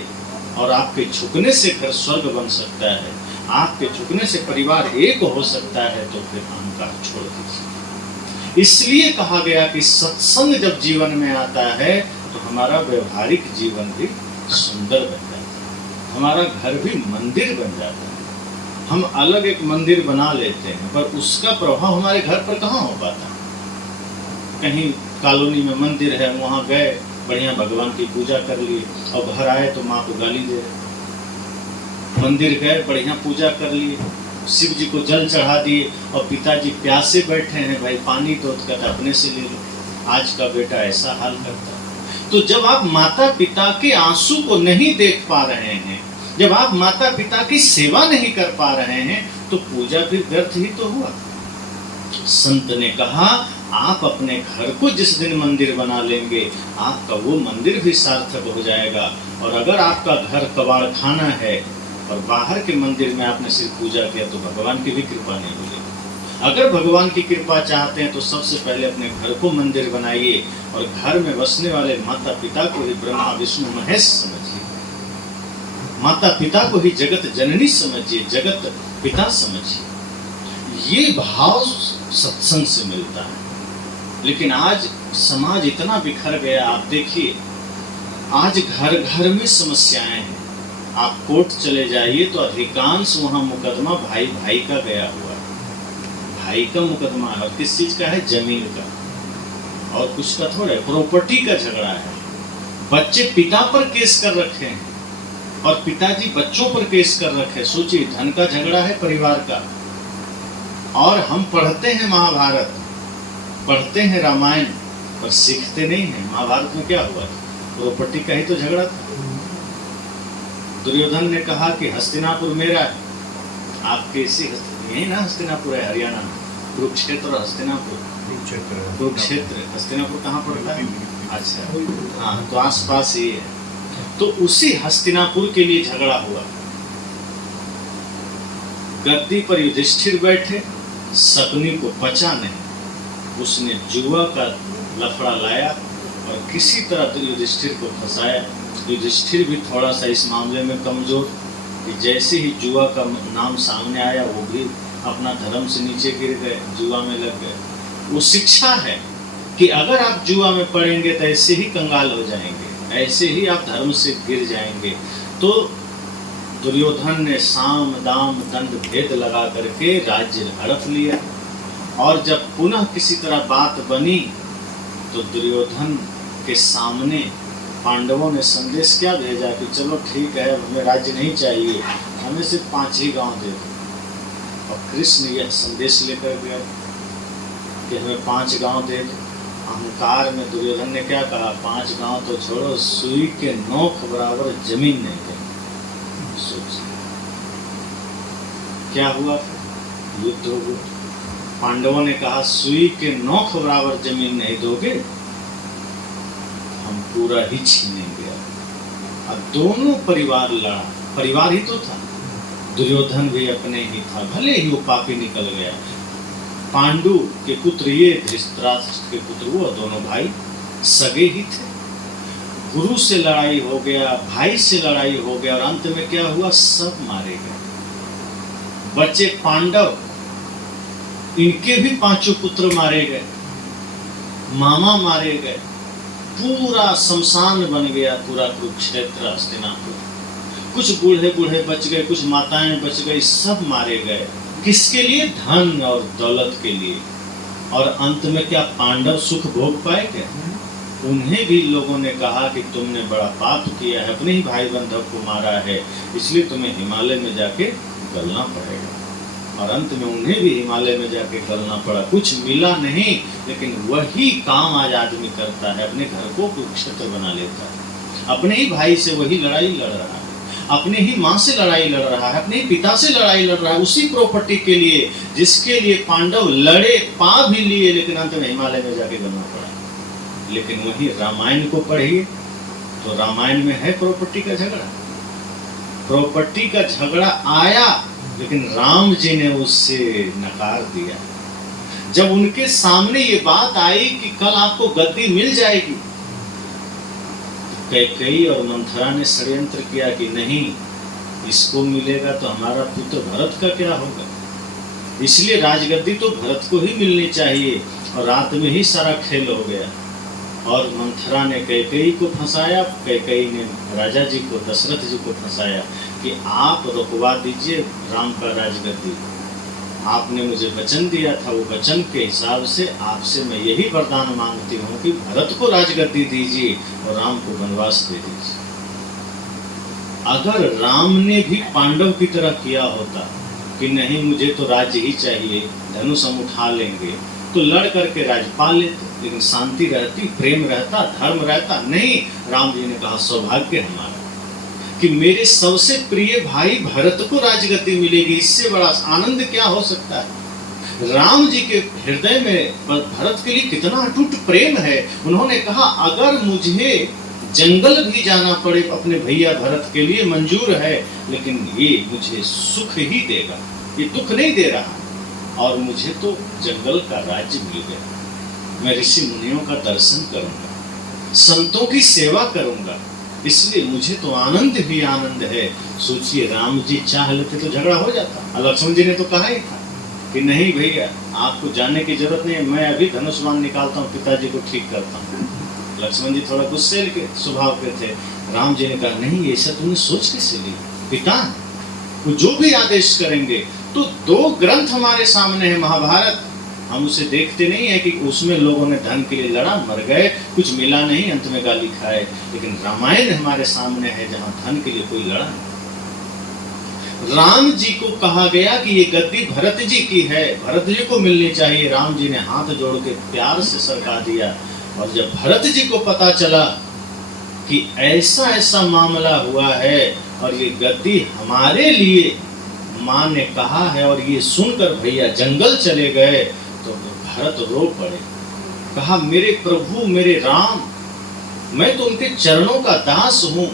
और आपके झुकने से घर स्वर्ग बन सकता है, आपके झुकने से परिवार एक हो सकता है, तो फिर अहंकार छोड़ दीजिए। इसलिए कहा गया कि सत्संग जब जीवन में आता है तो हमारा व्यवहारिक जीवन भी सुंदर बन जाता है, हमारा घर भी मंदिर बन जाता है। हम अलग एक मंदिर बना लेते हैं पर उसका प्रभाव हमारे घर पर कहाँ हो पाता। कहीं कॉलोनी में मंदिर है, वहाँ गए, बढ़िया भगवान की पूजा कर ली, और घर आए तो माँ को गाली दे रहे। मंदिर गए, बढ़िया पूजा कर ली, शिव जी को जल चढ़ा दिए, और पिताजी प्यासे बैठे हैं, भाई पानी तो कहता अपने से ले लो। आज का बेटा ऐसा हाल करता है। तो जब आप माता पिता के आंसू को नहीं देख पा रहे हैं, जब आप माता पिता की सेवा नहीं कर पा रहे हैं तो पूजा फिर व्यर्थ ही तो हुआ। संत ने कहा आप अपने घर को जिस दिन मंदिर बना लेंगे आपका वो मंदिर भी सार्थक हो जाएगा। और अगर आपका घर कबाड़ खाना है और बाहर के मंदिर में आपने सिर्फ पूजा किया तो भगवान की भी कृपा नहीं मिलेगी। अगर भगवान की कृपा चाहते हैं तो सबसे पहले अपने घर को मंदिर बनाइए और घर में बसने वाले माता पिता को ही ब्रह्मा विष्णु महेश समझिए, माता पिता को ही जगत जननी समझिए, जगत पिता समझिए। ये भाव सत्संग से मिलता है। लेकिन आज समाज इतना बिखर गया, आप देखिए आज घर घर में समस्याएं हैं। आप कोर्ट चले जाइए तो अधिकांश वहां मुकदमा भाई भाई का गया हुआ है, भाई का मुकदमा है। और किस चीज का है? जमीन का, और कुछ का थोड़ा प्रॉपर्टी का झगड़ा है। बच्चे पिता पर केस कर रखे हैं और पिताजी बच्चों पर केस कर रखे हैं। सोचिए, धन का झगड़ा है परिवार का। और हम पढ़ते हैं महाभारत, पढ़ते हैं रामायण, पर सीखते नहीं हैं। महाभारत में क्या हुआ? प्रॉपर्टी का ही तो झगड़ा था। दुर्योधन ने कहा कि हस्तिनापुर मेरा है। आपके इसी यही ना हस्तिनापुर है, हरियाणा में, कुरुक्षेत्र और हस्तिनापुर। कुरुक्षेत्र, हस्तिनापुर कहाँ पड़ता है? अच्छा, हाँ, तो आसपास ही है। तो उसी हस्तिनापुर के लिए झगड़ा हुआ। गद्दी पर युधिष्ठिर बैठे, शकुनी को पचा नहीं, उसने जुआ का लफड़ा लाया और किसी तरह युधिष्ठिर को फंसाया। युधिष्ठिर भी थोड़ा सा इस मामले में कमजोर, कि जैसे ही जुआ का नाम सामने आया वो भी अपना धर्म से नीचे गिर गए, जुआ में लग गए। वो शिक्षा है कि अगर आप जुआ में पड़ेंगे तो ऐसे ही कंगाल हो जाएंगे, ऐसे ही आप धर्म से गिर जाएंगे। तो दुर्योधन ने साम दाम दंड भेद लगा करके राज्य हड़प लिया। और जब पुनः किसी तरह बात बनी तो दुर्योधन के सामने पांडवों ने संदेश क्या भेजा कि चलो ठीक है, हमें राज्य नहीं चाहिए, हमें सिर्फ 5 ही गांव दे दो। और कृष्ण यह संदेश लेकर गए कि हमें 5 गांव दे दो। अहंकार में दुर्योधन ने क्या कहा? 5 गांव तो छोड़ो, सुई के नोक बराबर जमीन नहीं देंगे। सोच क्या हुआ? युद्ध हो गया। पांडवों ने कहा सुई के नोक बराबर जमीन नहीं दोगे, हम पूरा ही छीनेंगे। अब दोनों परिवार लड़ा, परिवार ही तो था। दुर्योधन भी अपने ही था, भले ही वो पापी निकल गया। पांडु के पुत्र ये, धृतराष्ट्र के पुत्र वो, दोनों भाई सगे ही थे। गुरु से लड़ाई हो गया, भाई से लड़ाई हो गया, और अंत में क्या हुआ? सब मारे गए। बच्चे पांडव, इनके भी 5 पुत्र मारे गए, मामा मारे गए, पूरा शमशान बन गया, पूरा कुरुक्षेत्र हस्तिनापुर। कुछ बूढ़े बूढ़े बच गए, कुछ माताएं बच गई, सब मारे गए। किसके लिए? धन और दौलत के लिए। और अंत में क्या पांडव सुख भोग पाए क्या? उन्हें भी लोगों ने कहा कि तुमने बड़ा पाप किया है, अपने ही भाई बंधव को मारा है, इसलिए तुम्हें हिमालय में जाके गलना पड़ेगा। और अंत में उन्हें भी हिमालय में जाके गलना पड़ा। कुछ मिला नहीं, लेकिन वही काम आज आदमी करता है, अपने घर को कुरुक्षेत्र बना लेता है। अपने ही भाई से वही लड़ाई लड़ रहा है, अपने ही माँ से लड़ाई लड़ रहा है, अपने ही पिता से लड़ाई लड़ रहा है, उसी प्रॉपर्टी के लिए जिसके लिए पांडव लड़े, पा भी लिए, लेकिन अंत में हिमालय में जाके गलना पड़ा। लेकिन वही रामायण को पढ़िए तो रामायण में है प्रॉपर्टी का झगड़ा। प्रॉपर्टी का झगड़ा आया, लेकिन राम जी ने उससे नकार दिया। जब उनके सामने ये बात आई कि कल आपको गद्दी मिल जाएगी, कैकेयी और मंथरा ने षड्यंत्र किया कि नहीं, इसको मिलेगा तो हमारा पुत्र भरत का क्या होगा, इसलिए राजगद्दी तो भरत को ही मिलनी चाहिए। और रात में ही सारा खेल हो गया। और मंथरा ने कैकेयी को फंसाया, कैकेयी ने राजा जी को, दशरथ जी को फंसाया कि आप रुकवा दीजिए राम का राजगद्दी। आपने मुझे वचन दिया था, वो वचन के हिसाब से आपसे मैं यही वरदान मांगती हूँ कि भरत को राजगद्दी दीजिए और राम को वनवास दे दीजिए। अगर राम ने भी पांडव की तरह किया होता कि नहीं मुझे तो राज्य ही चाहिए, धनुष हम उठा लेंगे, तो लड़ करके राज पा लेते, लेकिन शांति रहती, प्रेम रहता, धर्म रहता। नहीं, राम जी ने कहा सौभाग्य हमारा कि मेरे सबसे प्रिय भाई भरत को राजगद्दी मिलेगी, इससे बड़ा आनंद क्या हो सकता है। राम जी के हृदय में भरत के लिए कितना अटूट प्रेम है। उन्होंने कहा अगर मुझे जंगल भी जाना पड़े अपने भैया भरत के लिए मंजूर है, लेकिन ये मुझे सुख ही देगा, ये दुख नहीं दे रहा। और मुझे तो जंगल का राज्य मिल गया, मैं ऋषि मुनियों का दर्शन करूंगा, संतों की सेवा करूंगा, इसलिए मुझे तो आनंद ही आनंद है। सोचिए राम जी चाह लेते तो झगड़ा हो जाता। लक्ष्मण जी ने तो कहा ही था कि नहीं भैया आपको जाने की जरूरत नहीं है, मैं अभी धनुष बाण निकालता हूँ, पिताजी को ठीक करता हूँ। लक्ष्मण जी थोड़ा गुस्से के स्वभाव के थे। राम जी ने कहा नहीं, ऐसा तुमने सोच कैसे ली, पिता वो जो भी आदेश करेंगे। तो 2 ग्रंथ हमारे सामने है, महाभारत, हम उसे देखते नहीं है कि उसमें लोगों ने धन के लिए लड़ा, मर गए, कुछ मिला नहीं, अंत में गाली खाए। लेकिन रामायण हमारे सामने है जहां धन के लिए कोई लड़ा नहीं। राम जी को कहा गया कि ये गद्दी भरत जी की है, भरत जी को मिलनी चाहिए। राम जी ने हाथ जोड़ के प्यार से सरका दिया। और जब भरत जी को पता चला कि ऐसा ऐसा मामला हुआ है और ये गद्दी हमारे लिए माँ ने कहा है, और ये सुनकर भैया जंगल चले गए, तो भरत रो पड़े। कहा मेरे प्रभु मेरे राम, मैं तो उनके चरणों का दास हूं,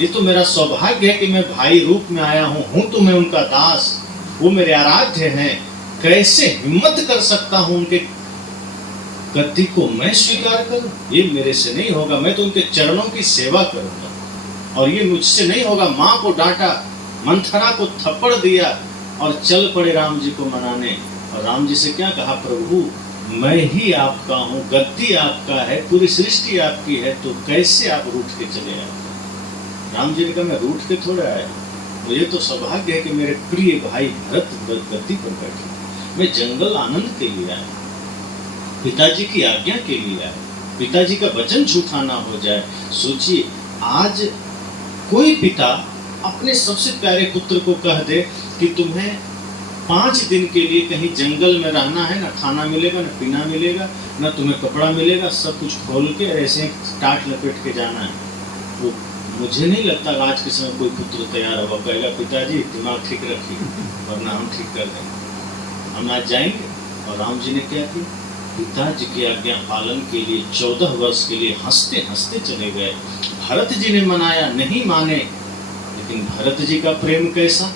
ये तो मेरा सौभाग्य है कि मैं भाई रूप में आया हूं तो मैं उनका दास, वो मेरे आराध्य हैं, कैसे हिम्मत कर सकता हूं उनके गद्दी को मैं स्वीकार करूं, ये मेरे से नहीं होगा, मैं तो उनके चरणों की सेवा करूंगा, और ये मुझसे नहीं होगा। माँ को डांटा, मंथरा को थप्पड़ दिया और चल पड़े राम जी को मनाने। और राम जी से क्या कहा, प्रभु मैं ही आपका हूँ, गद्दी आपका है, पूरी सृष्टि आपकी है, तो कैसे आप रूठ के चले आए। राम जी ने कहा मैं रूठ के थोड़ा आया, मुझे तो सौभाग्य है कि मेरे प्रिय भाई भरत गद्दी पर बैठे, मैं जंगल आनंद के लिए आया, पिताजी की आज्ञा के लिए आया, पिताजी का वचन झूठा ना हो जाए। सोचिए आज कोई पिता अपने सबसे प्यारे पुत्र को कह दे कि तुम्हें 5 दिन के लिए कहीं जंगल में रहना है, ना खाना मिलेगा, ना पीना मिलेगा, ना तुम्हें कपड़ा मिलेगा, सब कुछ खोल के ऐसे टाट लपेट के जाना है। वो मुझे नहीं लगता आज के समय कोई पुत्र तैयार होगा, कहेगा पिताजी दिमाग ठीक रखिए वरना हम ठीक कर देंगे, हम आज जाएंगे। और राम जी ने क्या किया, पिताजी की आज्ञा पालन के लिए 14 वर्ष के लिए हंसते हंसते चले गए। भरत जी ने मनाया, नहीं माने, लेकिन भरत जी का प्रेम कैसा,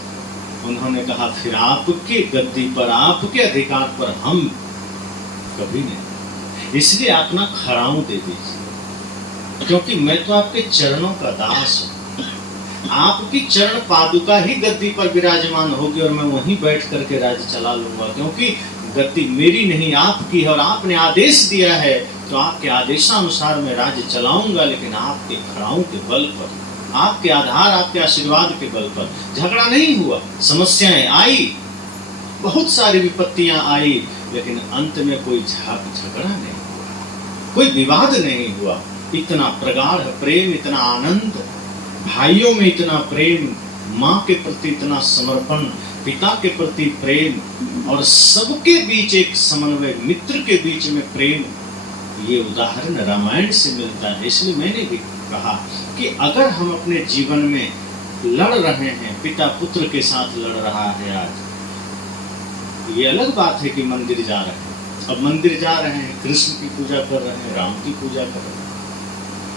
उन्होंने कहा फिर आपके गद्दी पर, आपके अधिकार पर हम कभी नहीं, इसलिए आप ना खड़ाऊं दे दीजिए, क्योंकि मैं तो आपके चरणों का दास हूं, आपकी चरण पादुका ही गद्दी पर विराजमान होगी और मैं वहीं बैठ करके राज्य चला लूंगा, क्योंकि गद्दी मेरी नहीं आपकी है, और आपने आदेश दिया है तो आपके आदेशानुसार मैं राज्य चलाऊंगा, लेकिन आपके खड़ाऊं के बल पर, आपके आधार, आपके आशीर्वाद के बल पर। झगड़ा नहीं हुआ, समस्याएं आई, बहुत सारी विपत्तियां आई, लेकिन अंत में कोई झगड़ा नहीं हुआ, कोई विवाद नहीं हुआ। इतना प्रगाढ़ प्रेम, इतना आनंद, भाइयों में इतना प्रेम, माँ के प्रति इतना समर्पण, पिता के प्रति प्रेम, और सबके बीच एक समन्वय, मित्र के बीच में प्रेम, ये उदाहरण रामायण से मिलता है। इसलिए मैंने भी कहा कि अगर हम अपने जीवन में लड़ रहे हैं, पिता पुत्र के साथ लड़ रहा है आज, ये अलग बात है कि मंदिर जा रहे हैं, अब मंदिर जा रहे हैं, कृष्ण की पूजा कर रहे हैं, राम की पूजा कर रहे हैं,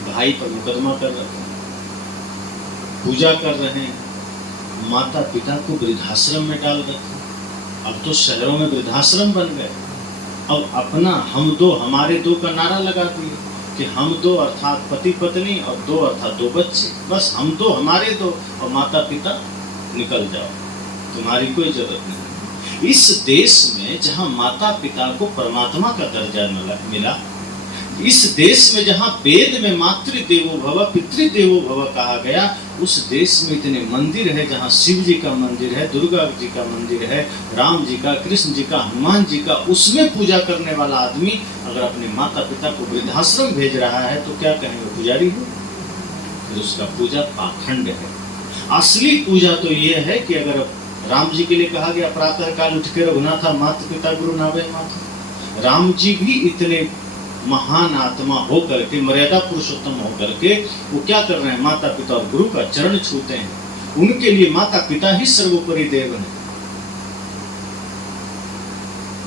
भाई पर मुकदमा कर रहे हैं, पूजा कर रहे हैं, माता पिता को वृद्धाश्रम में डाल रखे, अब तो शहरों में वृद्धाश्रम बन गए, अब अपना हम दो हमारे दो का नारा लगा दिए कि हम दो अर्थात पति पत्नी और 2 अर्थात 2 बच्चे, बस हम दो हमारे दो, और माता पिता निकल जाओ, तुम्हारी कोई जरूरत नहीं। इस देश में जहाँ माता पिता को परमात्मा का दर्जा मिला, इस देश में जहाँ वेद में मातृदेवो भव पितृदेवो भव कहा गया, उस देश में इतने मंदिर है, जहाँ शिव जी का मंदिर है, दुर्गा जी का मंदिर है, राम जी का, कृष्ण जी का, हनुमान जी का, उसमें पूजा करने वाला आदमी अगर अपने माता पिता को वृद्धाश्रम भेज रहा है तो क्या कहेंगे, पुजारी हो? फिर उसका पूजा पाखंड है। असली पूजा तो ये है कि अगर राम जी के लिए कहा गया प्रातः काल उठ के रघुनाथा माता पिता गुरु नावे माता, राम जी भी इतने महान आत्मा हो करके, मर्यादा पुरुषोत्तम हो करके वो क्या कर रहे हैं? माता पिता और गुरु का चरण छूते हैं। उनके लिए माता पिता ही सर्वोपरि देव हैं।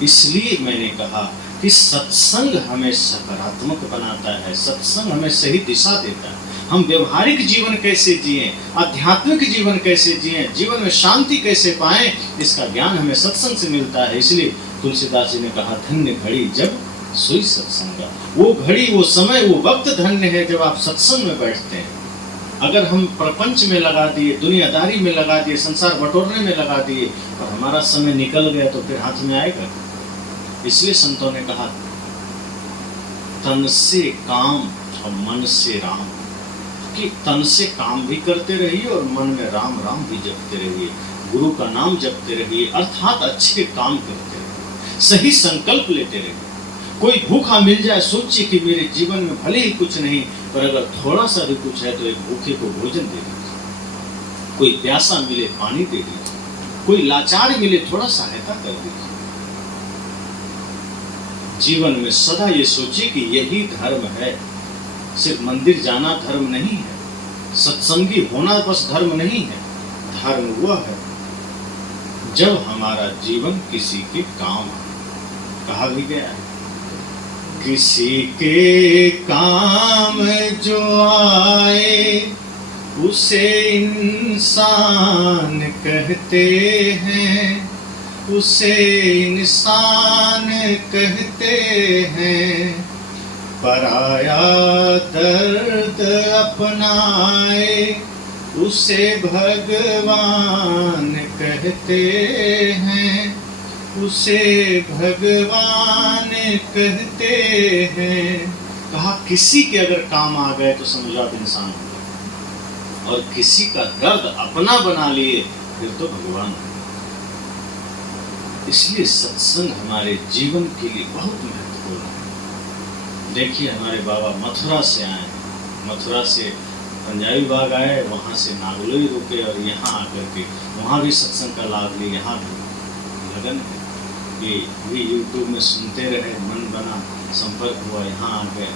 इसलिए मैंने कहा कि सत्संग हमें सकारात्मक बनाता है, सत्संग हमें सही दिशा देता है। हम व्यवहारिक जीवन कैसे जिएं, आध्यात्मिक जीवन कैसे जिएं, जीवन में शांति कैसे पाएं, इसका ज्ञान हमें सत्संग से मिलता है। इसलिए तुलसीदास जी ने कहा, धन्य घड़ी जब सोई सत्संग। वो घड़ी, वो समय, वो वक्त धन्य है जब आप सत्संग में बैठते हैं। अगर हम प्रपंच में लगा दिए, दुनियादारी में लगा दिए, संसार बटोरने में लगा दिए और हमारा समय निकल गया तो फिर हाथ में आएगा। इसलिए संतों ने कहा, तन से काम और मन से राम, कि तन से काम भी करते रहिए और मन में राम राम भी जपते रहिए, गुरु का नाम जपते रहिए, अर्थात अच्छे काम करते रहिए, सही संकल्प लेते रहिए। कोई भूखा मिल जाए, सोचिए कि मेरे जीवन में भले ही कुछ नहीं, पर अगर थोड़ा सा भी कुछ है तो एक भूखे को भोजन दे दीजिए, कोई प्यासा मिले पानी दे दीजिए, कोई लाचार मिले थोड़ा सहायता कर दीजिए। जीवन में सदा ये सोचिए कि यही धर्म है। सिर्फ मंदिर जाना धर्म नहीं है, सत्संगी होना बस धर्म नहीं है। धर्म वह है जब हमारा जीवन किसी के काम आए। कहा भी गया है, किसी के काम जो आए उसे इंसान कहते हैं, उसे इंसान कहते हैं। पराया दर्द अपनाए उसे भगवान कहते हैं, उसे भगवान कहते हैं। कहा, किसी के अगर काम आ गए तो समझो आप इंसान हो गए, और किसी का दर्द अपना बना लिए फिर तो भगवान है। इसलिए सत्संग हमारे जीवन के लिए बहुत महत्वपूर्ण है। देखिए, हमारे बाबा मथुरा से आए, मथुरा से पंजाबी बाग आए, वहाँ से नागलोई रुके और यहाँ आकर के वहाँ भी सत्संग का लाभ लिए। यहाँ भी लगन है कि भी यूट्यूब में सुनते रहे, मन बना, संपर्क हुआ, यहाँ आ गए।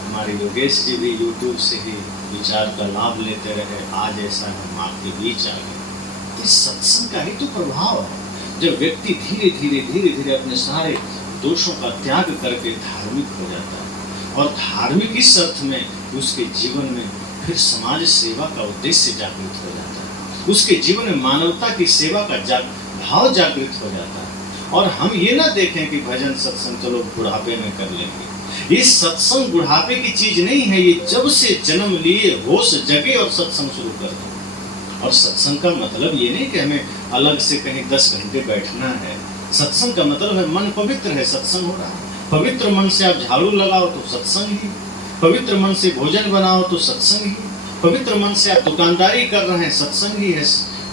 हमारे योगेश जी भी यूट्यूब से ही विचार का लाभ लेते रहे। आज ऐसा हम आपके बीच आ गए। इस सत्संग का ही तो प्रभाव है। जब व्यक्ति धीरे धीरे धीरे धीरे अपने सारे दोषों का त्याग करके धार्मिक हो जाता है, और धार्मिक इस अर्थ में उसके जीवन में फिर समाज सेवा का उद्देश्य जागृत हो जाता है, उसके जीवन में मानवता की सेवा का भाव जागृत हो जाता है। और हम ये ना देखें कि भजन सत्संग चलो बुढ़ापे में कर लेंगे। ये सत्संग बुढ़ापे की चीज नहीं है, ये जब से जन्म लिए होश जगे और सत्संग शुरू कर दो। और सत्संग का मतलब ये नहीं कि हमें अलग से कहीं 10 घंटे बैठना है। सत्संग का मतलब है मन पवित्र है, सत्संग हो रहा है। पवित्र मन से आप झाड़ू लगाओ तो सत्संग ही, पवित्र मन से भोजन बनाओ तो सत्संग ही, पवित्र मन से आप दुकानदारी कर रहे हैं, सत्संग ही है।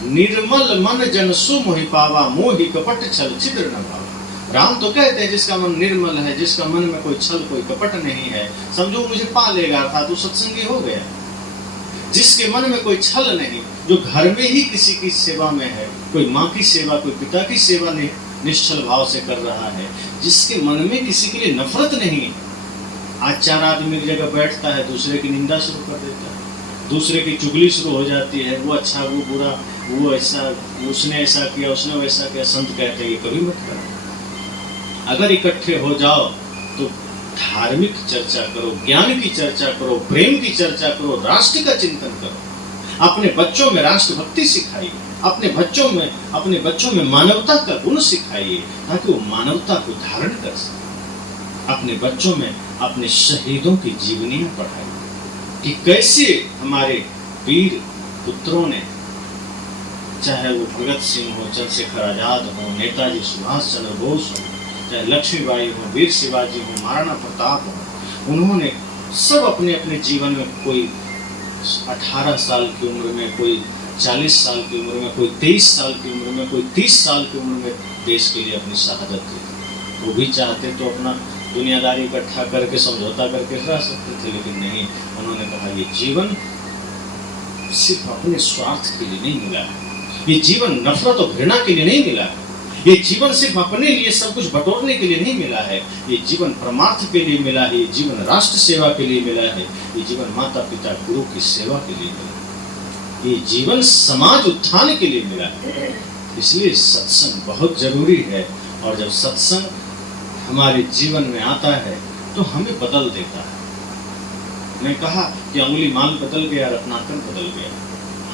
निर्मल मन जन सो मोहि पावा, मोहि कपट छल छिद्र न भावा। राम तो कहते हैं जिसका मन निर्मल है, जिसका मन में कोई छल कोई कपट नहीं है, समझो मुझे पा लेगा, अर्थात तो सत्संगी हो गया। जिसके मन में कोई छल नहीं, जो घर में ही किसी की सेवा में है, कोई माँ की सेवा, कोई पिता की सेवा निश्चल भाव से कर रहा है, जिसके मन में किसी के लिए नफरत नहीं है। आज 4 आदमी एक जगह बैठता है, दूसरे की निंदा शुरू कर देता है, दूसरे की चुगली शुरू हो जाती है, वो अच्छा वो बुरा, वो ऐसा, उसने ऐसा किया, उसने वैसा किया। संत कहते हैं ये कभी मत करो। अगर इकट्ठे हो जाओ तो धार्मिक चर्चा करो, ज्ञान की चर्चा करो, प्रेम की चर्चा करो, राष्ट्र का चिंतन करो। अपने बच्चों में राष्ट्रभक्ति सिखाइए, अपने बच्चों में मानवता का गुण सिखाइए, ताकि वो मानवता को धारण कर सके। अपने बच्चों में अपने शहीदों की जीवनियां पढ़ाइए कि कैसे हमारे वीर पुत्रों ने, चाहे वो भगत सिंह हो, चंद्रशेखर आजाद हो, नेताजी सुभाष चंद्र बोस हो, चाहे लक्ष्मीबाई हो, वीर शिवाजी हो, महाराणा प्रताप हो, उन्होंने सब अपने अपने जीवन में, कोई 18 साल की उम्र में, कोई 40 साल की उम्र में, कोई 23 साल की उम्र में, कोई 30 साल की उम्र में देश के लिए अपनी शहादत दी। वो भी चाहते तो अपना दुनियादारी इकट्ठा करके समझौता करके रह सकते थे, लेकिन नहीं, उन्होंने कहा ये जीवन सिर्फ अपने स्वार्थ के लिए नहीं मिला है, ये जीवन नफरत और घृणा के लिए नहीं मिला है, ये जीवन सिर्फ अपने लिए सब कुछ बटोरने के लिए नहीं मिला है, ये जीवन परमार्थ के लिए मिला है, ये जीवन राष्ट्र सेवा के लिए मिला है, ये जीवन माता पिता गुरु की सेवा के लिए मिला है, ये जीवन समाज उत्थान के लिए मिला है। इसलिए सत्संग बहुत जरूरी है। और जब सत्संग हमारे जीवन में आता है तो हमें बदल देता है। मैं कहा कि अंगुली माल बदल गया, रत्नाकर बदल गया।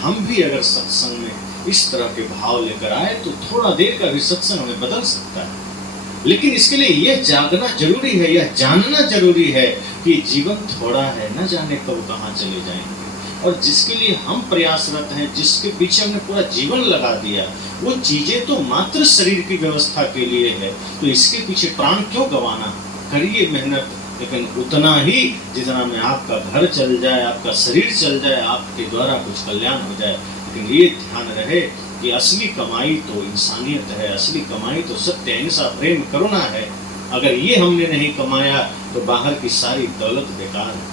हम भी अगर सत्संग में इस तरह के भाव लेकर आए तो थोड़ा देर का भी सत्संग हमें बदल सकता है। लेकिन इसके लिए यह जागना जरूरी है, यह जानना जरूरी है कि जीवन थोड़ा है, न जाने कब कहाँ चले जाएंगे। और जिसके लिए हम प्रयासरत हैं, जिसके पीछे हमने पूरा जीवन लगा दिया, वो चीजें तो मात्र शरीर की व्यवस्था के लिए है, तो इसके पीछे प्राण क्यों गंवाना। करिए मेहनत, लेकिन उतना ही जितना में आपका घर चल जाए, आपका शरीर चल जाए, आपके द्वारा कुछ कल्याण हो जाए। लेकिन ये ध्यान रहे कि असली कमाई तो इंसानियत है, असली कमाई तो सत्य, अहिंसा, प्रेम, करुणा है। अगर ये हमने नहीं कमाया तो बाहर की सारी दौलत बेकार है।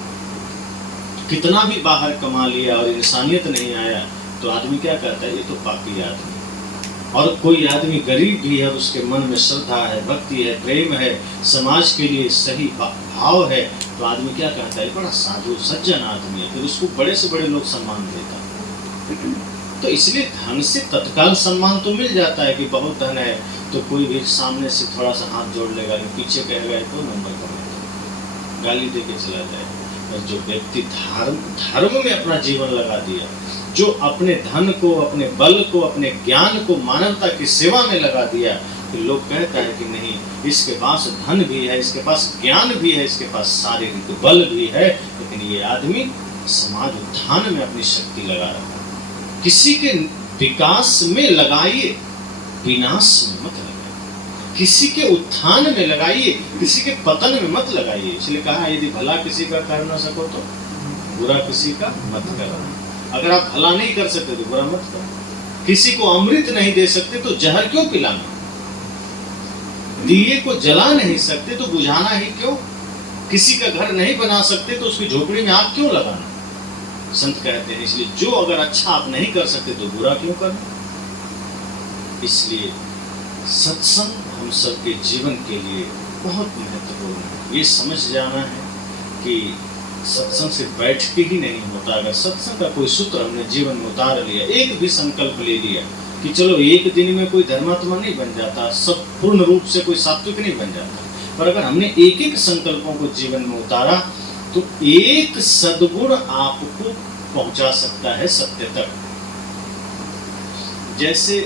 कितना भी बाहर कमा लिया और इंसानियत नहीं आया तो आदमी क्या कहता है, ये तो पापी आदमी। और कोई आदमी गरीब भी है, उसके मन में श्रद्धा है, भक्ति है, प्रेम है, समाज के लिए सही भाव है, तो आदमी क्या कहता है, बड़ा साधु सज्जन आदमी है, फिर उसको बड़े से बड़े लोग सम्मान देता है। तो इसलिए धन से तत्काल सम्मान तो मिल जाता है कि बहुत धन है, तो कोई भी सामने से थोड़ा सा हाथ जोड़ लेगा, पीछे कहेगा तो नंबर कमाएगा, गाली दे के चला जाएगा। और जो व्यक्ति धर्म में अपना जीवन लगा दिया, जो अपने धन को, अपने बल को, अपने ज्ञान को मानवता की सेवा में लगा दिया, फिर लोग कहता है कि नहीं, इसके पास धन भी है, इसके पास ज्ञान भी है, इसके पास शारीरिक बल भी है, लेकिन ये आदमी समाज उत्थान में अपनी शक्ति लगा रहा है। किसी के विकास में लगाइए, विनाश में मत लगाइए। किसी के उत्थान में लगाइए, किसी के पतन में मत लगाइए। इसलिए कहा, यदि भला किसी का कर न सको तो बुरा किसी का मत करो। अगर आप भला नहीं कर सकते तो बुरा मत करो। किसी को अमृत नहीं दे सकते तो जहर क्यों पिलाना। दिए को जला नहीं सकते तो बुझाना ही क्यों। किसी का घर नहीं बना सकते तो उसकी झोपड़ी में आग क्यों लगाना। संत कहते हैं, इसलिए जो अगर अच्छा आप नहीं कर सकते तो बुरा क्यों करना। इसलिए सत्संग हम सबके जीवन के लिए बहुत महत्वपूर्ण है। ये समझ जाना है कि सत्संग से बैठ के ही नहीं होता। अगर सत्संग का कोई सूत्र हमने जीवन में उतार लिया, एक भी संकल्प ले लिया कि चलो एक दिन में कोई धर्मात्मा नहीं बन जाता, सब पूर्ण रूप से कोई सात्विक नहीं बन जाता, पर अगर हमने एक एक संकल्पों को जीवन में उतारा तो एक सद्गुण आपको पहुंचा सकता है सत्य तक। जैसे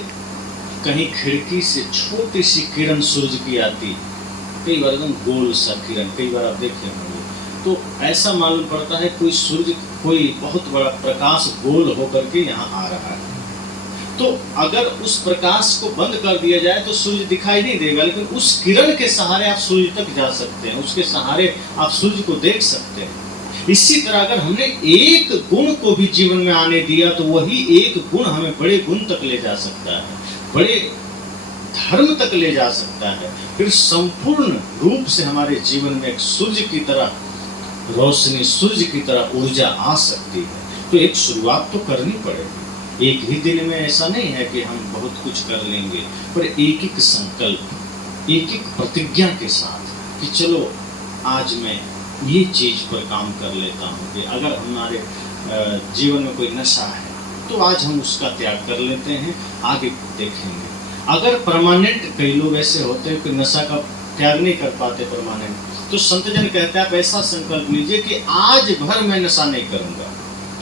कहीं खिड़की से छोटी सी किरण सूरज की आती, कई बार एकदम गोल सा किरण, कई बार आप देखे होंगे, तो ऐसा मालूम पड़ता है कोई सूरज, कोई बहुत बड़ा प्रकाश गोल होकर के यहाँ आ रहा है। तो अगर उस प्रकाश को बंद कर दिया जाए तो सूरज दिखाई नहीं देगा, लेकिन उस किरण के सहारे आप सूरज तक जा सकते हैं, उसके सहारे आप सूरज को देख सकते हैं। इसी तरह अगर हमने एक गुण को भी जीवन में आने दिया तो वही एक गुण हमें बड़े गुण तक ले जा सकता है, बड़े धर्म तक ले जा सकता है। फिर संपूर्ण रूप से हमारे जीवन में एक सूर्य की तरह रोशनी, सूर्य की तरह ऊर्जा आ सकती है। तो एक शुरुआत तो करनी पड़ेगी। एक ही दिन में ऐसा नहीं है कि हम बहुत कुछ कर लेंगे, पर एक एक संकल्प, एक एक प्रतिज्ञा के साथ कि चलो आज मैं ये चीज पर काम कर लेता हूँ। कि अगर हमारे जीवन में कोई नशा है तो आज हम उसका त्याग कर लेते हैं, आगे देखेंगे। अगर परमानेंट, कई लोग ऐसे होते हैं कि नशा का त्याग नहीं कर पाते परमानेंट, तो संतजन कहते हैं आप ऐसा संकल्प लीजिए कि आज भर मैं नशा नहीं करूंगा।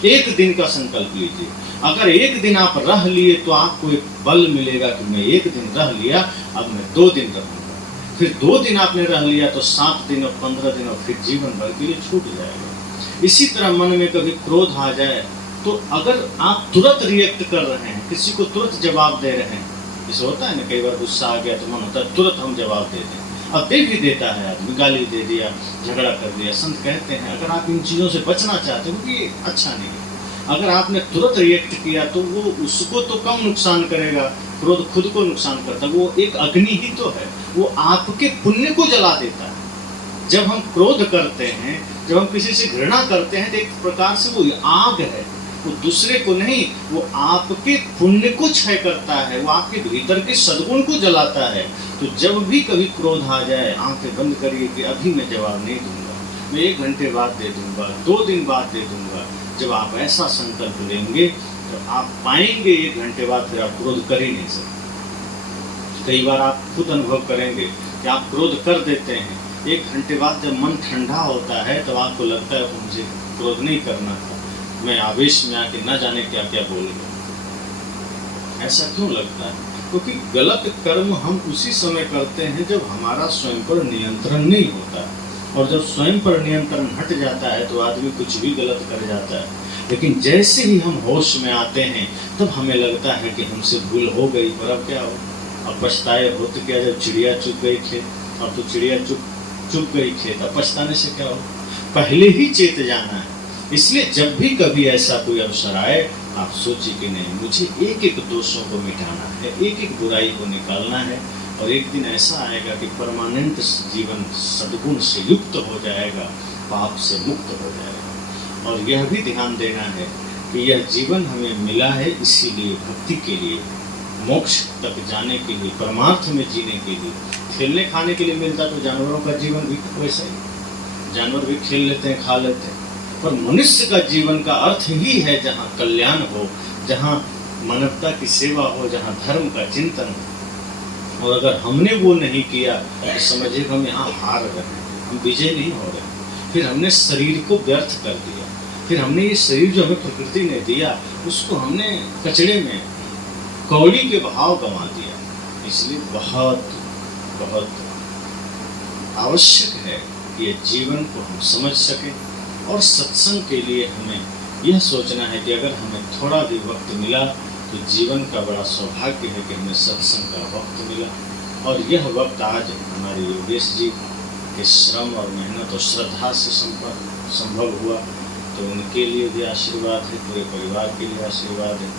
एक दिन का संकल्प लीजिए। अगर एक दिन आप रह लिए तो आपको एक बल मिलेगा कि मैं एक दिन रह लिया, अब मैं 2 दिन रहूंगा। फिर 2 दिन आपने रह लिया तो 7 दिन और 15 दिन और फिर जीवन भर के लिए छूट जाएगा। इसी तरह मन में कभी क्रोध आ जाए तो अगर आप तुरंत रिएक्ट कर रहे हैं, किसी को तुरंत जवाब दे रहे हैं, जैसे होता है ना, कई बार गुस्सा आ गया तो मन होता है तुरंत हम जवाब दे दें। अब दे भी देता है आदमी, गाली दे दिया, झगड़ा कर दिया। संत कहते हैं अगर आप इन चीज़ों से बचना चाहते हो कि ये अच्छा नहीं है, अगर आपने तुरंत रिएक्ट किया तो वो उसको तो कम नुकसान करेगा, क्रोध खुद को नुकसान करता है। वो एक अग्नि ही तो है, वो आपके पुण्य को जला देता है। जब हम क्रोध करते हैं, जब हम किसी से घृणा करते हैं तो एक प्रकार से वो आग है, वो दूसरे को नहीं, वो आपके पुण्य को क्षय करता है, वो आपके भीतर के सद्गुण को जलाता है। तो जब भी कभी क्रोध आ जाए, आंखें बंद करिए कि अभी मैं जवाब नहीं दूंगा, मैं 1 घंटे बाद दे दूंगा, 2 दिन बाद दे दूंगा। जब आप ऐसा संकल्प लेंगे तो आप पाएंगे 1 घंटे बाद फिर आप क्रोध कर ही नहीं सकते। कई बार आप खुद अनुभव करेंगे कि आप क्रोध कर देते हैं, 1 घंटे बाद जब मन ठंडा होता है तब आपको लगता है कि मुझे क्रोध नहीं करना था, मैं आवेश में आके न जाने क्या क्या बोल गया। ऐसा क्यों लगता है? क्योंकि गलत कर्म हम उसी समय करते हैं जब हमारा स्वयं पर नियंत्रण नहीं होता, और जब स्वयं पर नियंत्रण हट जाता है तो आदमी कुछ भी गलत कर जाता है। लेकिन जैसे ही हम होश में आते हैं तब हमें लगता है कि हमसे भूल हो गई, पर अब क्या हो, अब पछताए हो तो क्या, जब चिड़िया चुग गई खेत, अब तो चिड़िया चुग गई खेत, अब पछताने से क्या हो, पहले ही चेत जाना है। इसलिए जब भी कभी ऐसा कोई अवसर आए, आप सोचिए कि नहीं, मुझे एक एक दोषों को मिटाना है, एक एक बुराई को निकालना है, और एक दिन ऐसा आएगा कि परमानेंट जीवन सद्गुण से युक्त हो जाएगा, पाप से मुक्त हो जाएगा। और यह भी ध्यान देना है कि यह जीवन हमें मिला है इसीलिए, भक्ति के लिए, मोक्ष तक जाने के लिए, परमार्थ में जीने के लिए। खेलने खाने के लिए मिलता तो जानवरों का जीवन भी वैसा ही, जानवर भी खेल लेते हैं, खा लेते हैं, पर मनुष्य का जीवन का अर्थ ही है जहाँ कल्याण हो, जहाँ मानवता की सेवा हो, जहाँ धर्म का चिंतन हो। और अगर हमने वो नहीं किया तो समझिए हम यहाँ हार रहे हैं, हम विजय नहीं हो रहे। फिर हमने शरीर को व्यर्थ कर दिया, फिर हमने ये शरीर जो हमें प्रकृति ने दिया उसको हमने कचड़े में कौड़ी के भाव गंवा दिया। इसलिए बहुत बहुत आवश्यक है कि ये जीवन को हम समझ सकें, और सत्संग के लिए हमें यह सोचना है कि अगर हमें थोड़ा भी वक्त मिला तो जीवन का बड़ा सौभाग्य है कि हमें सत्संग का वक्त मिला। और यह वक्त आज हमारे योगेश जी के श्रम और मेहनत और श्रद्धा से संभव हुआ, तो उनके लिए भी आशीर्वाद है, पूरे परिवार के लिए आशीर्वाद है।